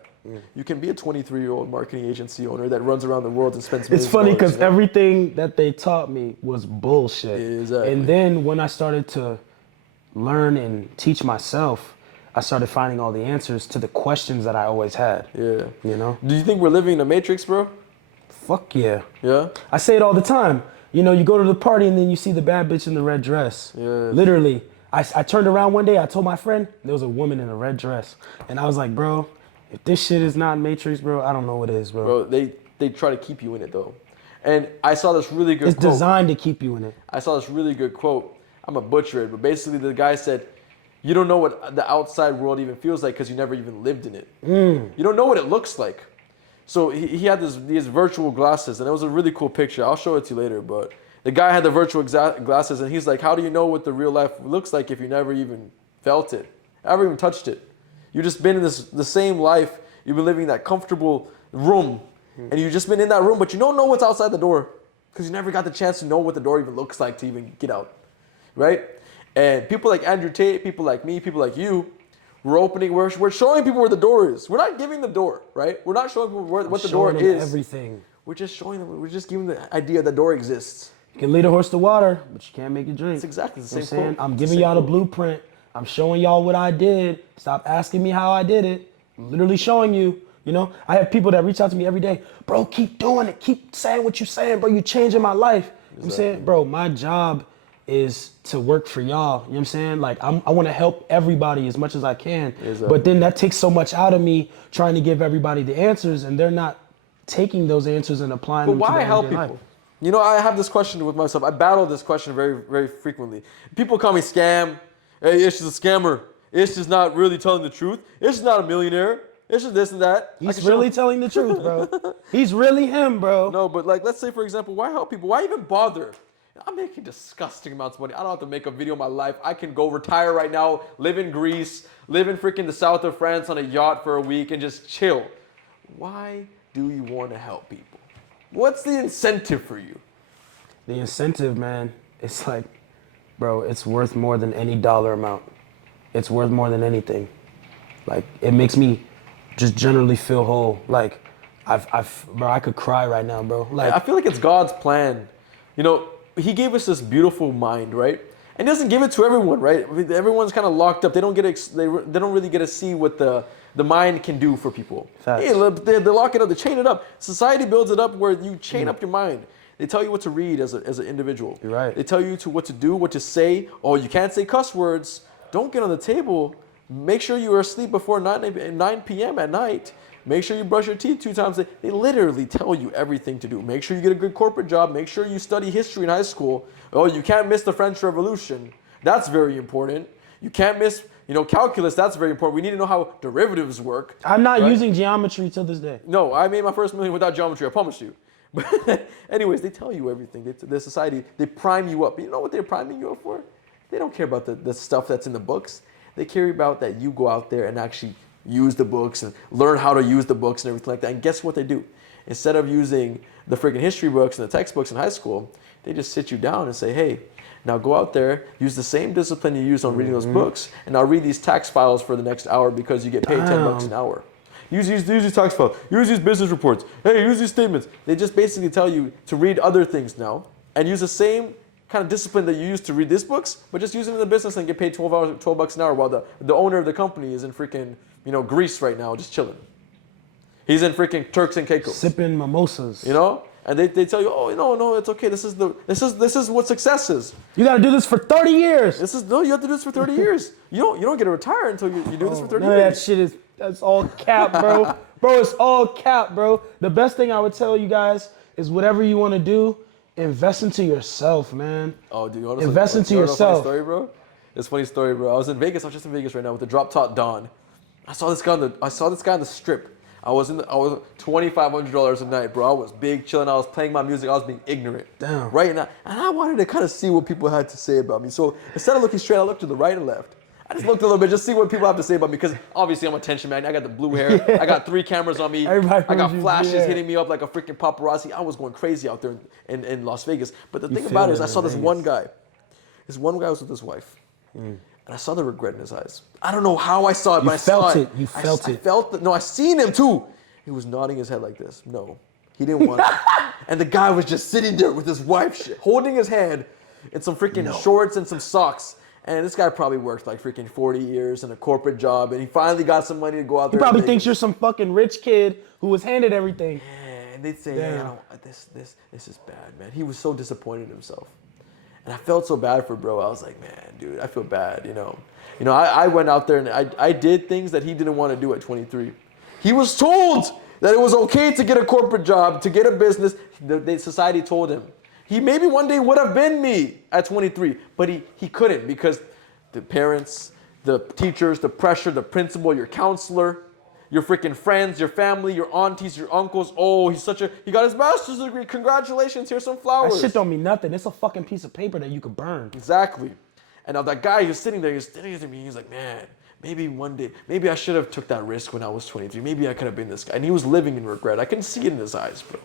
You can be a 23-year-old marketing agency owner that runs around the world and spends millions It's funny of dollars, because everything that they taught me was bullshit. Exactly. And then when I started to learn and teach myself, I started finding all the answers to the questions that I always had. Yeah. Do Do you think we're living in a matrix, bro? Fuck yeah. Yeah? I say it all the time. You go to the party and then you see the bad bitch in the red dress. Yes. Literally. I turned around one day, I told my friend, there was a woman in a red dress. And I was like, bro, if this shit is not Matrix, bro, I don't know what it is, bro. Bro, they try to keep you in it, though. And I saw this really good It's quote. designed to keep you in it. I saw this really good quote. I'm going to butcher it, but basically the guy said, you don't know what the outside world even feels like because you never even lived in it. You don't know what it looks like. So he had these virtual glasses, and it was a really cool picture. I'll show it to you later, but the guy had the virtual glasses, and he's like, how do you know what the real life looks like if you never even felt it, never even touched it? You've just been in the same life. You've been living in that comfortable room, and you've just been in that room, but you don't know what's outside the door because you never got the chance to know what the door even looks like to even get out, right? And people like Andrew Tate, people like me, people like you, we're showing people where the door is. We're not giving the door, right? We're not showing people what the door Showing them is. everything. We're just showing them, we're just giving the idea the door exists. You can lead a horse to water, but you can't make it drink. It's exactly the You know same what I'm saying? quote. I'm It's the giving same y'all the quote. blueprint. I'm showing y'all what I did. Stop asking me how I did it. I'm literally showing you. I have people that reach out to me every day. Bro, keep doing it. Keep saying what you're saying, bro. You're changing my life. You know what I'm saying? Bro, my job is to work for y'all. You know what I'm saying? Like, I want to help everybody as much as I can. Exactly. But then that takes so much out of me trying to give everybody the answers, and they're not taking those answers and applying But them to why their help everyday people? life. I have this question with myself. I battle this question very, very frequently. People call me scam. Hey, it's just a scammer. It's just not really telling the truth. It's just not a millionaire. It's just this and that. I He's can show- really telling the truth, bro. He's really him, bro. No, but let's say, for example, why help people? Why even bother? I'm making disgusting amounts of money. I don't have to make a video of my life. I can go retire right now, live in Greece, live in freaking the south of France on a yacht for a week and just chill. Why do you want to help people? What's the incentive for you? The incentive, man, it's like, bro, it's worth more than any dollar amount. It's worth more than anything. Like, it makes me just generally feel whole. Like, bro, I could cry right now, bro. Like, I feel like it's God's plan. He gave us this beautiful mind, right? And he doesn't give it to everyone, right? Everyone's kind of locked up. They don't they don't really get to see what the mind can do for people. Facts. Hey, they lock it up. They chain it up. Society builds it up where you chain up your mind. They tell you what to read as an individual. You're right. They tell you what to do, what to say. Oh, you can't say cuss words. Don't get on the table. Make sure you are asleep before 9 p.m. at night. Make sure you brush your teeth 2 times a day. They literally tell you everything to do. Make sure you get a good corporate job. Make sure you study history in high school. Oh, you can't miss the French Revolution. That's very important. You can't miss, calculus. That's very important. We need to know how derivatives work. I'm not right? using geometry till this day. No, I made my first million without geometry, I promise you. But anyways, they tell you everything. The society, they prime you up. You know what they're priming you up for? They don't care about the stuff that's in the books. They care about that you go out there and actually use the books and learn how to use the books and everything like that. And guess what they do? Instead of using the freaking history books and the textbooks in high school, they just sit you down and say, hey, now go out there, use the same discipline you used on reading those books, and now read these tax files for the next hour because you get paid $10 an hour. Use these tax files, use these business reports, hey, use these statements. They just basically tell you to read other things now and use the same kind of discipline that you use to read these books, but just use it in the business and get paid $12 an hour while the owner of the company is in freaking Greece right now just chilling. He's in freaking Turks and Caicos. Sipping mimosas. You know? And they tell you, oh, no, it's okay. This is what success is. You gotta do this for 30 years. You have to do this for 30 years. You don't get to retire until you do this for 30 None of that years. shit that's all cap, bro. Bro, it's all cap, bro. The best thing I would tell you guys is whatever you want to do, invest into yourself, man. Oh, dude, Invest into yourself. Funny story, bro. It's a funny story, bro. I was in Vegas. I was just in Vegas right now with the Drop Top Don. I saw this guy on the strip. I was $2,500 a night, bro. I was big, chilling. I was playing my music. I was being ignorant. Damn. Right now, and I wanted to kind of see what people had to say about me. So instead of looking straight, I looked to the right and left. I just looked a little bit, just see what people have to say about me, because obviously I'm attention man. I got the blue hair. Yeah. I got 3 cameras on me. Everybody I got knows you, flashes yeah. hitting me up like a freaking paparazzi. I was going crazy out there in Las Vegas. But the thing feel about it it is, I in saw this Vegas. one guy. This one guy was with his wife. And I saw the regret in his eyes. I don't know how I saw it, but I saw felt it. it. You felt I it. felt it. No, I seen him too. He was nodding his head like this. No, he didn't want it. And the guy was just sitting there with his wife holding his hand in some freaking shorts and some socks. And this guy probably worked like freaking 40 years in a corporate job, and he finally got some money to go out He there. probably and thinks you're some fucking rich kid who was handed everything. and they'd say, Damn. this is bad, man. He was so disappointed in himself. And I felt so bad for bro. I was like, man, dude, I feel bad, you know. I went out there and I did things that he didn't want to do at 23. He was told that it was okay to get a corporate job, to get a business. The society told him. He maybe one day would have been me at 23, but he couldn't, because the parents, the teachers, the pressure, the principal, your counselor, your freaking friends, your family, your aunties, your uncles. Oh, he got his master's degree. Congratulations, here's some flowers. That shit don't mean nothing. It's a fucking piece of paper that you could burn. Exactly. And now that guy who's sitting there, he's sitting to me, he's like, man, maybe one day, maybe I should have took that risk when I was 23. Maybe I could have been this guy. And he was living in regret. I can see it in his eyes, bro.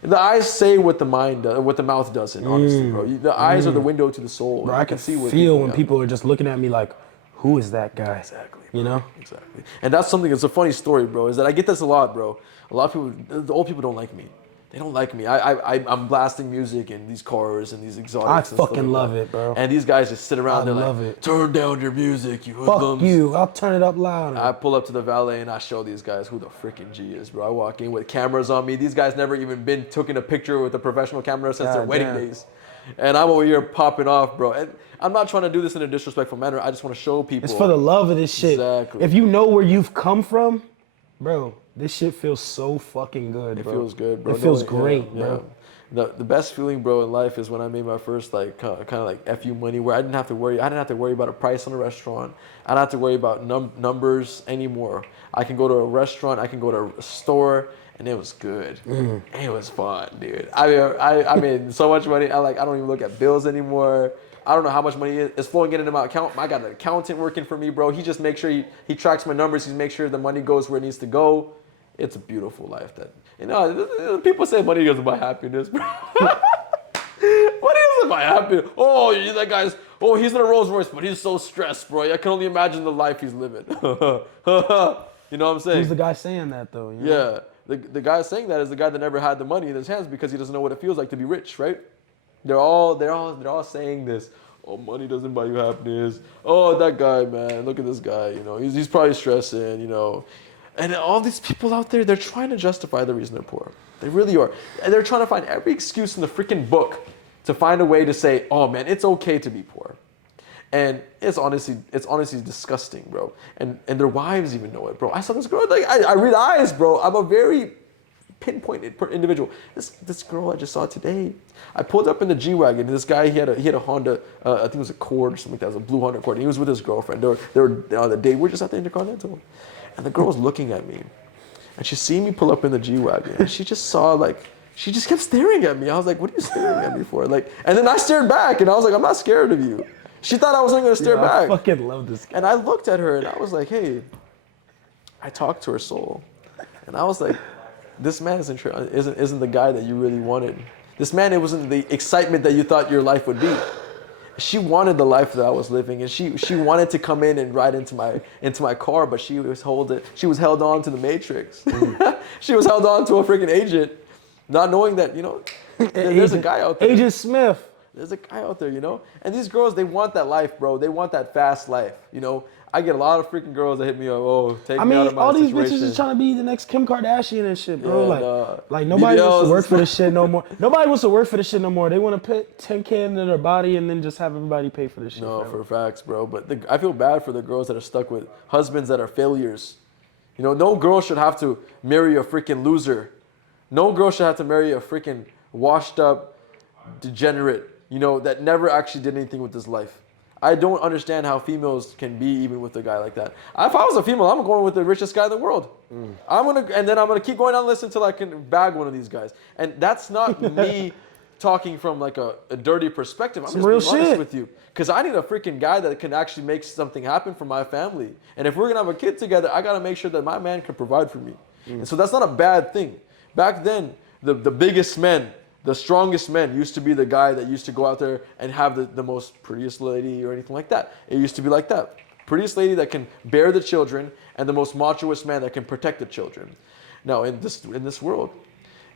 The eyes say what the mouth doesn't, honestly, bro. The eyes are the window to the soul. Bro, You I can see what feel when got. people are just looking at me like, who is that guy? Exactly. You know? Exactly. And that's something, it's a funny story, bro, is that I get this a lot, bro. A lot of people, the old people don't like me. They don't like me. I'm blasting music in these cars and these exotics. I and stuff fucking like love that. it, bro. And these guys just sit around, I they're love like, it. turn down your music, you Fuck hoodlums. you. I'll turn it up louder. I pull up to the valet and I show these guys who the freaking G is, bro. I walk in with cameras on me. These guys never even been taking a picture with a professional camera since their God wedding damn. days. And I'm over here popping off, bro. And I'm not trying to do this in a disrespectful manner. I just want to show people. It's for the love of this shit. Exactly. If you know where you've come from, bro, this shit feels so fucking good, It bro. feels good, bro. It feels Yeah, great, yeah. bro. The best feeling, bro, in life is when I made my first like kind of like FU money, where I didn't have to worry about a price on a restaurant. I don't have to worry about numbers anymore. I can go to a restaurant, I can go to a store, and it was good. It was fun, dude. I made so much money. I don't even look at bills anymore. I don't know how much money is flowing into my account. I got an accountant working for me, bro. He just makes sure he tracks my numbers. He makes sure the money goes where it needs to go. It's a beautiful life. People say money doesn't buy happiness, bro. Money doesn't buy happiness. Oh, that guy's. Oh, he's in a Rolls Royce, but he's so stressed, bro. I can only imagine the life he's living. You know what I'm saying? Who's the guy saying that, though? You know? Yeah, the guy saying that is the guy that never had the money in his hands because he doesn't know what it feels like to be rich, right? They're all saying this. Oh, money doesn't buy you happiness. Oh, that guy, man. Look at this guy. You know, he's probably stressing. You know, and all these people out there, they're trying to justify the reason they're poor. They really are, and they're trying to find every excuse in the freaking book to find a way to say, oh man, it's okay to be poor. And it's honestly disgusting, bro. And their wives even know it, bro. I saw this girl, like, I read eyes, bro. I'm a very pinpointed individual. This girl I just saw today, I pulled up in the G-Wagon, and this guy, he had a Honda, I think it was a Accord or something like that. It was a blue Honda Accord. And he was with his girlfriend. They were on the date. We're just at the Intercontinental. And the girl was looking at me. And she seen me pull up in the G-Wagon. And she just saw, like, she just kept staring at me. I was like, what are you staring at me for? Like, and then I stared back, and I was like, I'm not scared of you. She thought I wasn't going to stare Yo, back. I fucking love this guy. And I looked at her, and I was like, hey, I talked to her soul. And I was like, this man isn't the guy that you really wanted. This man, it wasn't the excitement that you thought your life would be. She wanted the life that I was living, and she wanted to come in and ride into my car, but she was held on to the Matrix. She was held on to a freaking agent, not knowing that, you know, there's a guy out there. Agent Smith. there's a guy out there, you know? And these girls, they want that life, bro. They want that fast life, you know? I get a lot of freaking girls that hit me up, oh, take me out of my all these situation. bitches is trying to be the next Kim Kardashian and shit, bro. Yeah, like nobody wants BBLs to work for this shit no more. Nobody wants to work for this shit no more. They want to put 10K into their body and then just have everybody pay for this shit. No, forever. for facts, bro. But I feel bad for the girls that are stuck with husbands that are failures. You know, no girl should have to marry a freaking loser. No girl should have to marry a freaking washed up degenerate, you know, that never actually did anything with his life. I don't understand how females can be even with a guy like that. If I was a female, I'm going with the richest guy in the world. And then I'm gonna keep going on this until I can bag one of these guys. And that's not me talking from like a dirty perspective. I'm Some just real being honest shit. with you. Because I need a freaking guy that can actually make something happen for my family. And if we're gonna have a kid together, I gotta make sure that my man can provide for me. And so that's not a bad thing. Back then, the biggest men, the strongest men used to be the guy that used to go out there and have the most prettiest lady or anything like that. It used to be like that. Prettiest lady that can bear the children and the most machoist man that can protect the children. Now, in this world,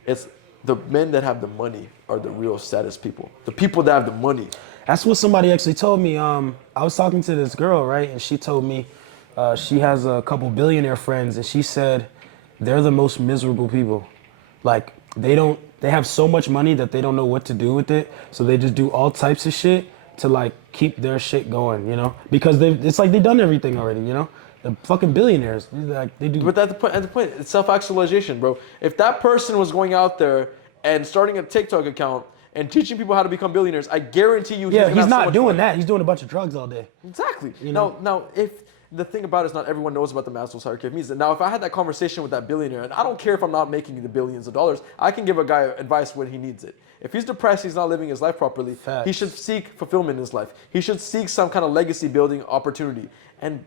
it's the men that have the money are the real saddest people. The people that have the money. That's what somebody actually told me. I was talking to this girl, right? And she told me she has a couple billionaire friends, and she said they're the most miserable people. Like, they have so much money that they don't know what to do with it. So they just do all types of shit to like keep their shit going, you know? Because it's like they've done everything already, you know? They're fucking billionaires. Like, they do. But at the point, it's self-actualization, bro. If that person was going out there and starting a TikTok account and teaching people how to become billionaires, I guarantee you Yeah, gonna he's have so not much doing money. that. He's doing a bunch of drugs all day. Exactly. You know? Now, if the thing about it is not everyone knows about the Maslow's hierarchy of needs. Now, if I had that conversation with that billionaire, and I don't care if I'm not making the billions of dollars, I can give a guy advice when he needs it. If he's depressed, he's not living his life properly, Facts. he should seek fulfillment in his life. He should seek some kind of legacy building opportunity. And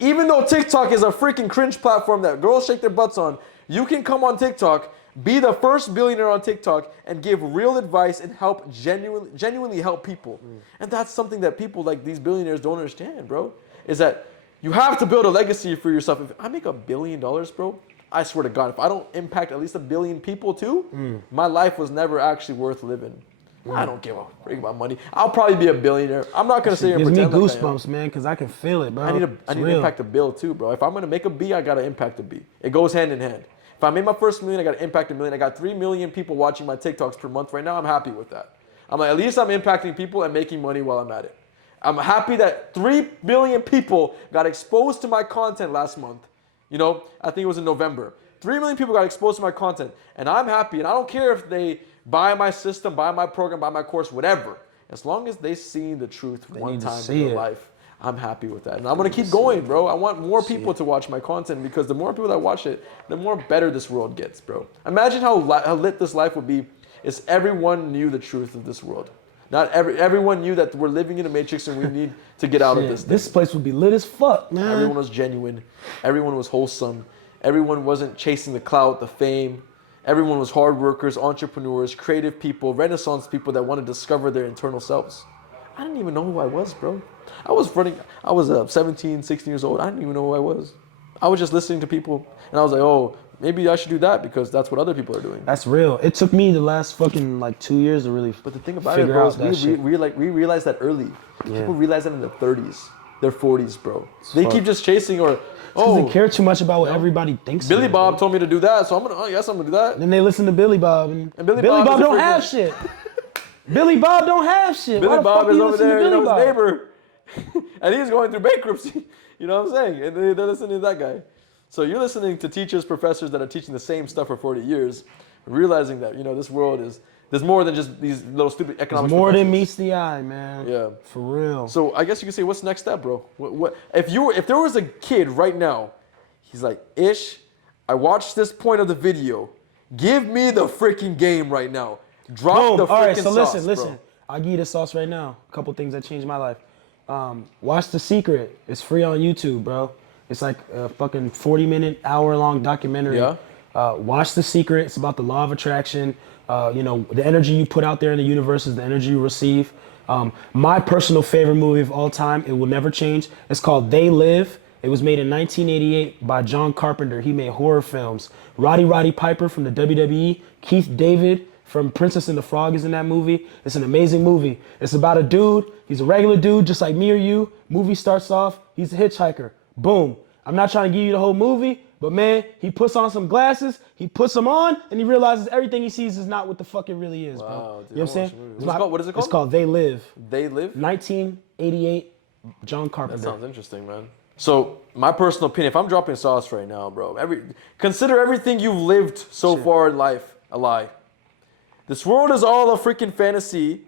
even though TikTok is a freaking cringe platform that girls shake their butts on, you can come on TikTok, be the first billionaire on TikTok, and give real advice and help genuinely help people. And that's something that people like these billionaires don't understand, bro. Is that you have to build a legacy for yourself. If I make $1 billion, bro, I swear to God, if I don't impact at least 1 billion people too, my life was never actually worth living. I don't give a freak about money. I'll probably be a billionaire. I'm not gonna sit here and Gives me pretend like I am. goosebumps, man, because I can feel it, bro. I need It's to real. impact a bill too, bro. If I'm gonna make a B, I gotta impact a B. It goes hand in hand. If I made my first million, I gotta impact 1 million. I got 3 million people watching my TikToks per month right now. I'm happy with that. I'm like, at least I'm impacting people and making money while I'm at it. I'm happy that 3 billion people got exposed to my content last month. You know, I think it was in November. 3 million people got exposed to my content, and I'm happy. And I don't care if they buy my system, buy my program, buy my course, whatever. As long as they see the truth one need to time in see their it. life, I'm happy with that. And I'm gonna keep going, bro. I want more people to watch my content because the more people that watch it, the more better this world gets, bro. Imagine how lit this life would be if everyone knew the truth of this world. Not everyone knew that we're living in a matrix and we need to get out of this thing. This place would be lit as fuck, man. Everyone was genuine. Everyone was wholesome. Everyone wasn't chasing the clout, the fame. Everyone was hard workers, entrepreneurs, creative people, Renaissance people that want to discover their internal selves. I didn't even know who I was, bro. I was 17, 16 years old. I didn't even know who I was. I was just listening to people and I was like, oh, maybe I should do that because that's what other people are doing. That's real. It took me the last fucking like 2 years to really But the thing about it, figure bro, out that is shit. we realized that early. Yeah. People realize that in their 30s, their 40s, bro. They fucked. keep just chasing or, Because oh, they care too much about what everybody thinks. Billy of them, Bob bro. told me to do that, so I guess I'm gonna do that. Then they listen to Billy Bob, and Billy Billy Bob Bob is a don't freaking- have shit. Billy Bob don't have shit. Why Billy the Bob fuck is you over listen to there, you Billy know, Bob? his neighbor. And he's going through bankruptcy. You know what I'm saying? And they're listening to that guy. So you're listening to teachers, professors that are teaching the same stuff for 40 years, realizing that, you know, this world is, there's more than just these little stupid economics. More than professors. meets the eye, man. Yeah. For real. So I guess you could say, what's the next step, bro? What if there was a kid right now, he's like, Ish, I watched this point of the video. Give me the freaking game right now. Drop Boom. the freaking All right, so sauce, listen. bro. I'll give you the sauce right now. A couple things that changed my life. Watch The Secret. It's free on YouTube, bro. It's like a fucking 40-minute, hour-long documentary. Yeah. Watch The Secret. It's about the law of attraction. You know, the energy you put out there in the universe is the energy you receive. My personal favorite movie of all time, it will never change. It's called They Live. It was made in 1988 by John Carpenter. He made horror films. Roddy Piper from the WWE, Keith David from Princess and the Frog is in that movie. It's an amazing movie. It's about a dude. He's a regular dude, just like me or you. Movie starts off. He's a hitchhiker. Boom. I'm not trying to give you the whole movie, but man, he puts on some glasses. He puts them on, and he realizes everything he sees is not what the fuck it really is, bro. Wow, dude, You know what I'm saying? what is it called? It's called They Live. They Live? 1988. John Carpenter. That sounds interesting, man. So, my personal opinion, if I'm dropping sauce right now, bro, consider everything you've lived so far in life a lie. This world is all a freaking fantasy.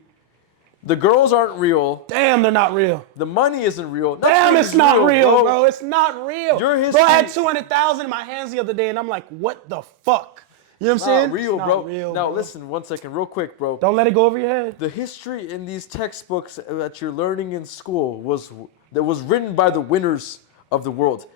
The girls aren't real. Damn, they're not real. The money isn't real. Damn, Nothing it's is not real, bro. It's not real. Your Bro, I had history- 200,000 in my hands the other day, and I'm like, what the fuck? You know what I'm It's saying? not real, It's bro. not real, Now, bro. listen, 1 second, real quick, bro. Don't let it go over your head. The history in these textbooks that you're learning in school was written by the winners of the world.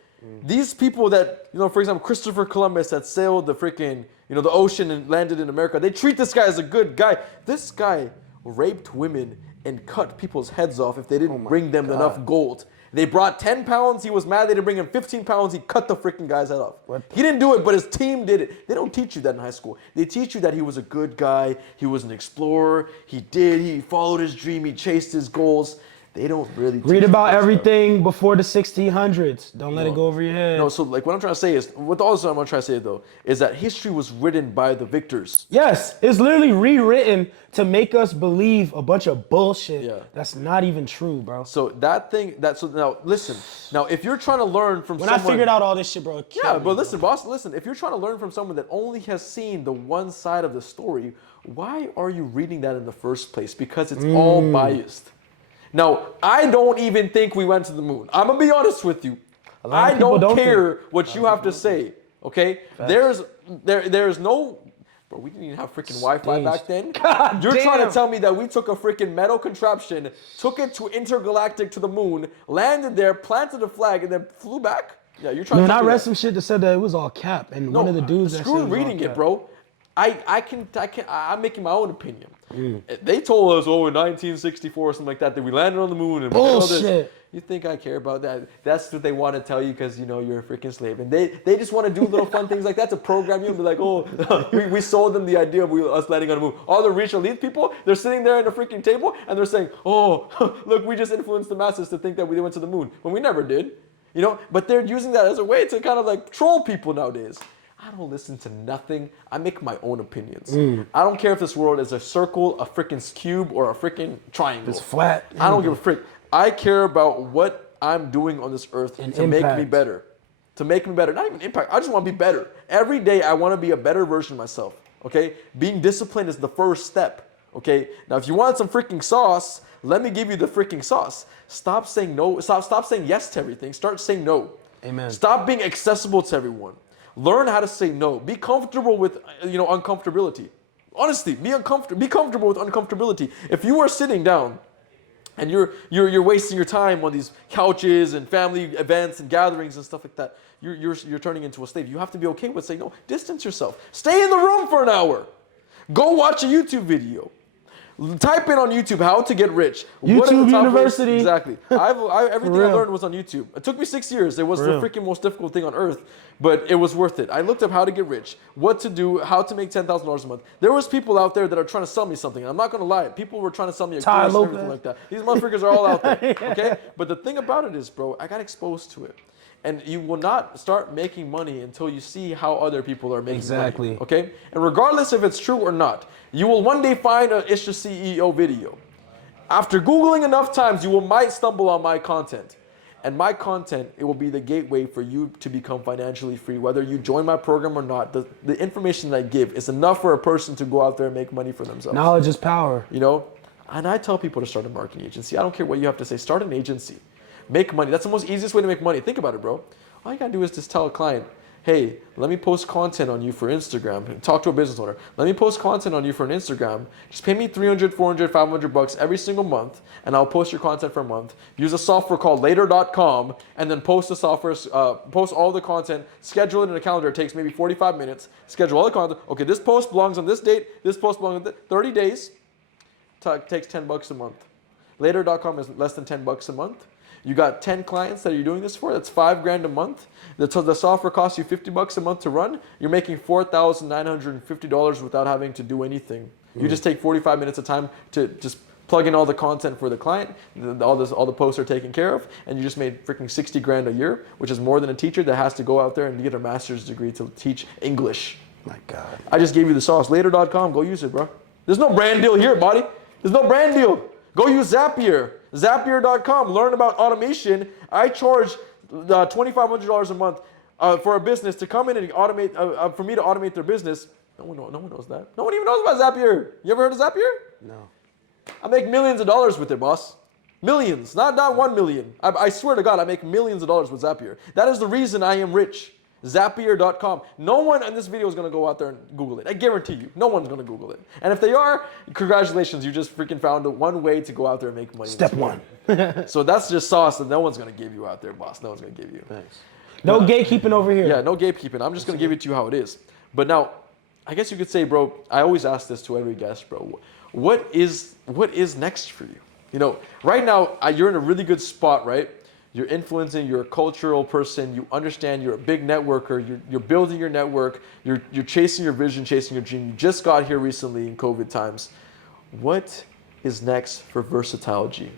These people that, for example, Christopher Columbus that sailed the freaking, the ocean and landed in America, they treat this guy as a good guy. This guy raped women and cut people's heads off if they didn't bring them enough gold. They brought 10 pounds, he was mad they didn't bring him 15 pounds, he cut the freaking guy's head off. He didn't do it, but his team did it. They don't teach you that in high school. They teach you that he was a good guy, he was an explorer, he followed his dream, he chased his goals. They don't really teach Read you about that stuff. everything before the 1600s. Don't let it go over your head. No, so like what I'm trying to say is, with all this I'm trying to say though, is that history was written by the victors. Yes, it's literally rewritten to make us believe a bunch of bullshit that's not even true, bro. So now listen. Now if you're trying to learn from When someone, I figured out all this shit, bro, it killed me, but listen, boss, listen. If you're trying to learn from someone that only has seen the one side of the story, why are you reading that in the first place? Because it's all biased. Now, I don't even think we went to the moon. I'm gonna be honest with you. I don't care what you have to say. Okay? There's no. Bro, we didn't even have freaking Wi-Fi back then. God You're trying damn. to tell me that we took a freaking metal contraption, took it to intergalactic to the moon, landed there, planted a flag, and then flew back? Yeah, you're trying Man, to I tell me read that. some shit that said that it was all cap, and one of the dudes that said screw it was all reading it, cap. bro. I'm making my own opinion. They told us, in 1964 or something like that we landed on the moon and all this. Bullshit. You think I care about that? That's what they want to tell you because you're a freaking slave, and they just want to do little fun things like that to program you and be like, we sold them the idea of us landing on the moon. All the rich elite people, they're sitting there at a freaking table and they're saying, look, we just influenced the masses to think that we went to the moon when we never did. But they're using that as a way to kind of like troll people nowadays. I don't listen to nothing. I make my own opinions. I don't care if this world is a circle, a freaking cube, or a freaking triangle. It's flat. I don't give a frick. I care about what I'm doing on this earth to make me better. To make me better. Not even impact. I just want to be better. Every day I want to be a better version of myself. Okay? Being disciplined is the first step. Okay? Now if you want some freaking sauce, let me give you the freaking sauce. Stop saying no. Stop saying yes to everything. Start saying no. Amen. Stop being accessible to everyone. Learn how to say no. Be comfortable with uncomfortability. Honestly, be comfortable with uncomfortability. If you are sitting down and you're wasting your time on these couches and family events and gatherings and stuff like that, you're turning into a slave. You have to be okay with saying no. Distance yourself. Stay in the room for an hour. Go watch a YouTube video. Type in on YouTube how to get rich. YouTube University. Exactly. Everything I learned was on YouTube. It took me 6 years. It was the freaking most difficult thing on earth, but it was worth it. I looked up how to get rich, what to do, how to make $10,000 a month. There was people out there that are trying to sell me something. I'm not gonna lie. People were trying to sell me a course and everything like that. These motherfuckers are all out there. Okay? But the thing about it is, bro, I got exposed to it. And you will not start making money until you see how other people are making money. Okay? And regardless if it's true or not, you will one day find an It's Just CEO video. After Googling enough times, you might stumble on my content. And my content, it will be the gateway for you to become financially free. Whether you join my program or not, the information that I give is enough for a person to go out there and make money for themselves. Knowledge is power. And I tell people to start a marketing agency. I don't care what you have to say. Start an agency. Make money. That's the most easiest way to make money. Think about it, bro. All you gotta do is just tell a client, hey, let me post content on you for Instagram. Talk to a business owner. Let me post content on you for an Instagram. Just pay me $300, $400, $500 every single month, and I'll post your content for a month. Use a software called Later.com, and then post post all the content, schedule it in a calendar. It takes maybe 45 minutes. Schedule all the content. Okay, this post belongs on this date. This post belongs on 30 days. Takes $10 a month. Later.com is less than $10 a month. You got 10 clients that you're doing this for. That's $5,000 a month. The software costs you $50 a month to run. You're making $4,950 without having to do anything. You just take 45 minutes of time to just plug in all the content for the client. All the posts are taken care of, and you just made freaking $60,000 a year, which is more than a teacher that has to go out there and get a master's degree to teach English. My God. I just gave you the sauce. Later.com, go use it, bro. There's no brand deal here, buddy. There's no brand deal. Go use Zapier. Zapier.com. Learn about automation. I charge $2,500 a month for a business to come in and automate, for me to automate their business. No one knows that. No one even knows about Zapier. You ever heard of Zapier? No. I make millions of dollars with it, boss. Millions, not 1 million. I swear to God, I make millions of dollars with Zapier. That is the reason I am rich. Zapier.com. No one in this video is going to go out there and Google it. I guarantee you. No one's going to Google it. And if they are, congratulations. You just freaking found one way to go out there and make money. Step one. So that's just sauce that no one's going to give you out there, boss. No one's going to give you. Thanks. No gatekeeping over here. Yeah, no gatekeeping. I'm just going to give it to you how it is. But now, I guess you could say, bro, I always ask this to every guest, bro. What is next for you? You know, right now, you're in a really good spot, right? You're influencing, you're a cultural person, you understand, you're a big networker, you're building your network, you're chasing your vision, chasing your dream. You just got here recently in COVID times. What is next for Versatile G?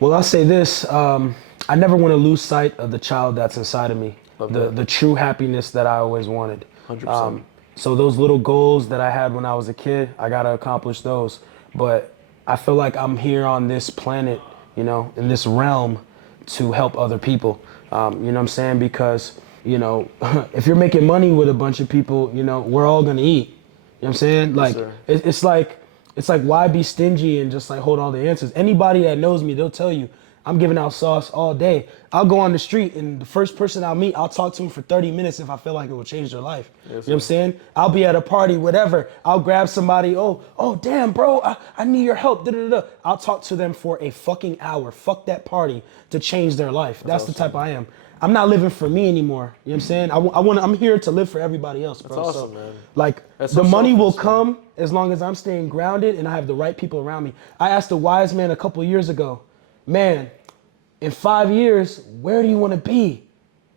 Well, I'll say this. I never want to lose sight of the child that's inside of me, the true happiness that I always wanted. 100%. So those little goals that I had when I was a kid, I got to accomplish those. But I feel like I'm here on this planet, you know, in this realm to help other people. You know what I'm saying? Because, you know, if you're making money with a bunch of people, you know, we're all going to eat. You know what I'm saying? Like, it's like, why be stingy and just like hold all the answers? Anybody that knows me, they'll tell you, I'm giving out sauce all day. I'll go on the street and the first person I'll meet, I'll talk to them for 30 minutes if I feel like it will change their life. Yes, you know what I'm saying? I'll be at a party, whatever. I'll grab somebody, oh damn, bro, I need your help. Da-da-da. I'll talk to them for a fucking hour. Fuck that party to change their life. That's awesome. The type I am. I'm not living for me anymore. You know what I'm saying? I'm here to live for everybody else, bro. That's awesome, man. Like, the money will come as long as I'm staying grounded and I have the right people around me. I asked a wise man a couple years ago, man, in 5 years, where do you want to be?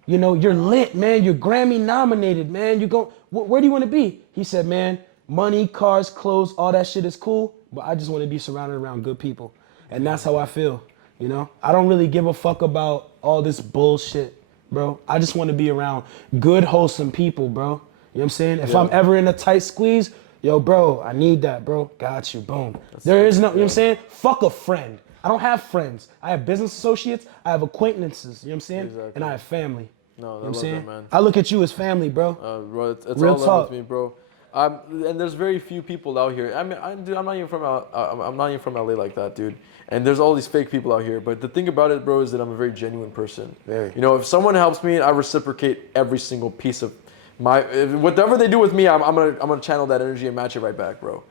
You know, you're lit, man. You're Grammy nominated, man. Where do you want to be? He said, man, money, cars, clothes, all that shit is cool, but I just want to be surrounded around good people. And that's how I feel, you know? I don't really give a fuck about all this bullshit, bro. I just want to be around good, wholesome people, bro. You know what I'm saying? If I'm ever in a tight squeeze, yo, bro, I need that, bro. Got you, boom. There is no, you know what I'm saying? Fuck a friend. I don't have friends. I have business associates. I have acquaintances. You know what I'm saying? Exactly. And I have family. No, you know what I'm saying? That, man. I look at you as family, bro. Bro, it's Real all talk with me, bro. And there's very few people out here. I mean, I'm not even from LA like that, dude. And there's all these fake people out here. But the thing about it, bro, is that I'm a very genuine person. Very. You know, if someone helps me, I reciprocate every single piece of whatever they do with me. I'm gonna channel that energy and match it right back, bro.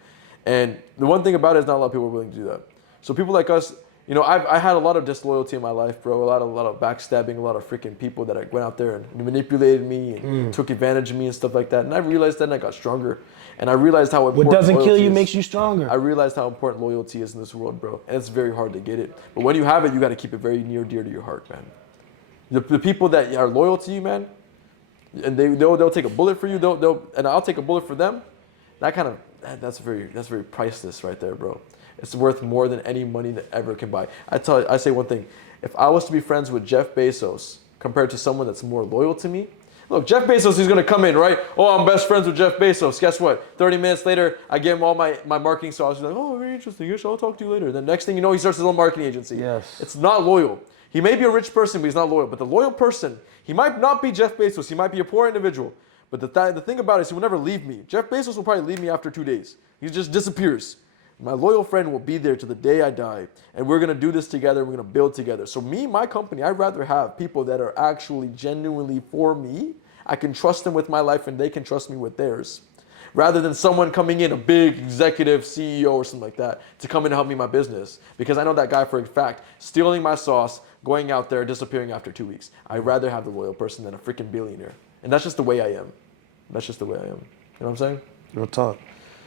And the one thing about it is not a lot of people are willing to do that. So people like us. You know, I had a lot of disloyalty in my life, bro. A lot of backstabbing, a lot of freaking people that went out there and manipulated me and took advantage of me and stuff like that. And I realized that, and I got stronger. And I realized how important what doesn't kill you is. Makes you stronger. I realized how important loyalty is in this world, bro. And it's very hard to get it. But when you have it, you got to keep it very near, dear to your heart, man. The people that are loyal to you, man, and they'll take a bullet for you. And I'll take a bullet for them. That's very priceless right there, bro. It's worth more than any money that ever can buy. I say one thing. If I was to be friends with Jeff Bezos compared to someone that's more loyal to me, look, Jeff Bezos is gonna come in, right? Oh, I'm best friends with Jeff Bezos. Guess what? 30 minutes later, I give him all my marketing sauce. He's like, oh, very interesting. Yes, I'll talk to you later. Then next thing you know, he starts his own marketing agency. Yes. It's not loyal. He may be a rich person, but he's not loyal. But the loyal person, he might not be Jeff Bezos. He might be a poor individual. But the thing about it is he will never leave me. Jeff Bezos will probably leave me after 2 days. He just disappears. My loyal friend will be there to the day I die, and we're gonna do this together. We're gonna build together. So my company, I'd rather have people that are actually genuinely for me. I can trust them with my life, and they can trust me with theirs, rather than someone coming in, a big executive CEO or something like that, to come in and help me in my business. Because I know that guy for a fact, stealing my sauce, going out there, disappearing after 2 weeks. I'd rather have the loyal person than a freaking billionaire, and that's just the way I am. That's just the way I am. You know what I'm saying? Real talk.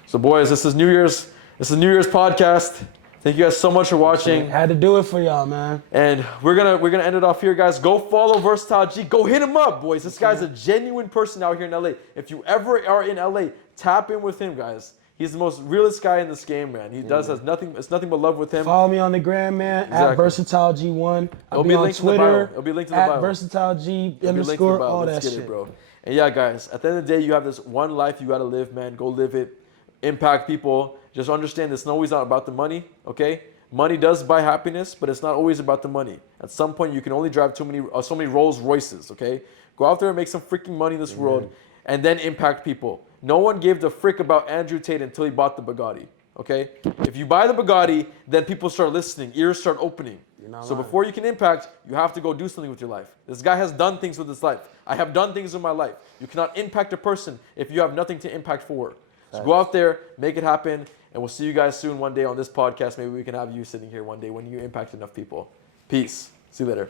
So boys, this is New Year's podcast. Thank you guys so much for watching. Had to do it for y'all, man. And we're gonna end it off here, guys. Go follow Versatile G. Go hit him up, boys. This guy's a genuine person out here in LA. If you ever are in LA, tap in with him, guys. He's the most realest guy in this game, man. He has nothing. It's nothing but love with him. Follow me on the gram, man. Exactly. At VersatileG1. I'll be on linked in the bio. Twitter. It'll be linked in the bio. At VersatileG It'll be linked in the underscore bio. all Let's that get shit, it, bro. And yeah, guys. At the end of the day, you have this one life you gotta live, man. Go live it. Impact people. Just understand it's always not about the money. Okay. Money does buy happiness, but it's not always about the money. At some point, you can only drive so many Rolls Royces, okay? Go out there and make some freaking money in this world, and then impact people. No one gave the frick about Andrew Tate until he bought the Bugatti, okay? If you buy the Bugatti, then people start listening, ears start opening. So before you can impact, you have to go do something with your life. This guy has done things with his life. I have done things in my life. You cannot impact a person if you have nothing to impact for. So go out there, make it happen, and we'll see you guys soon one day on this podcast. Maybe we can have you sitting here one day when you impact enough people. Peace. See you later.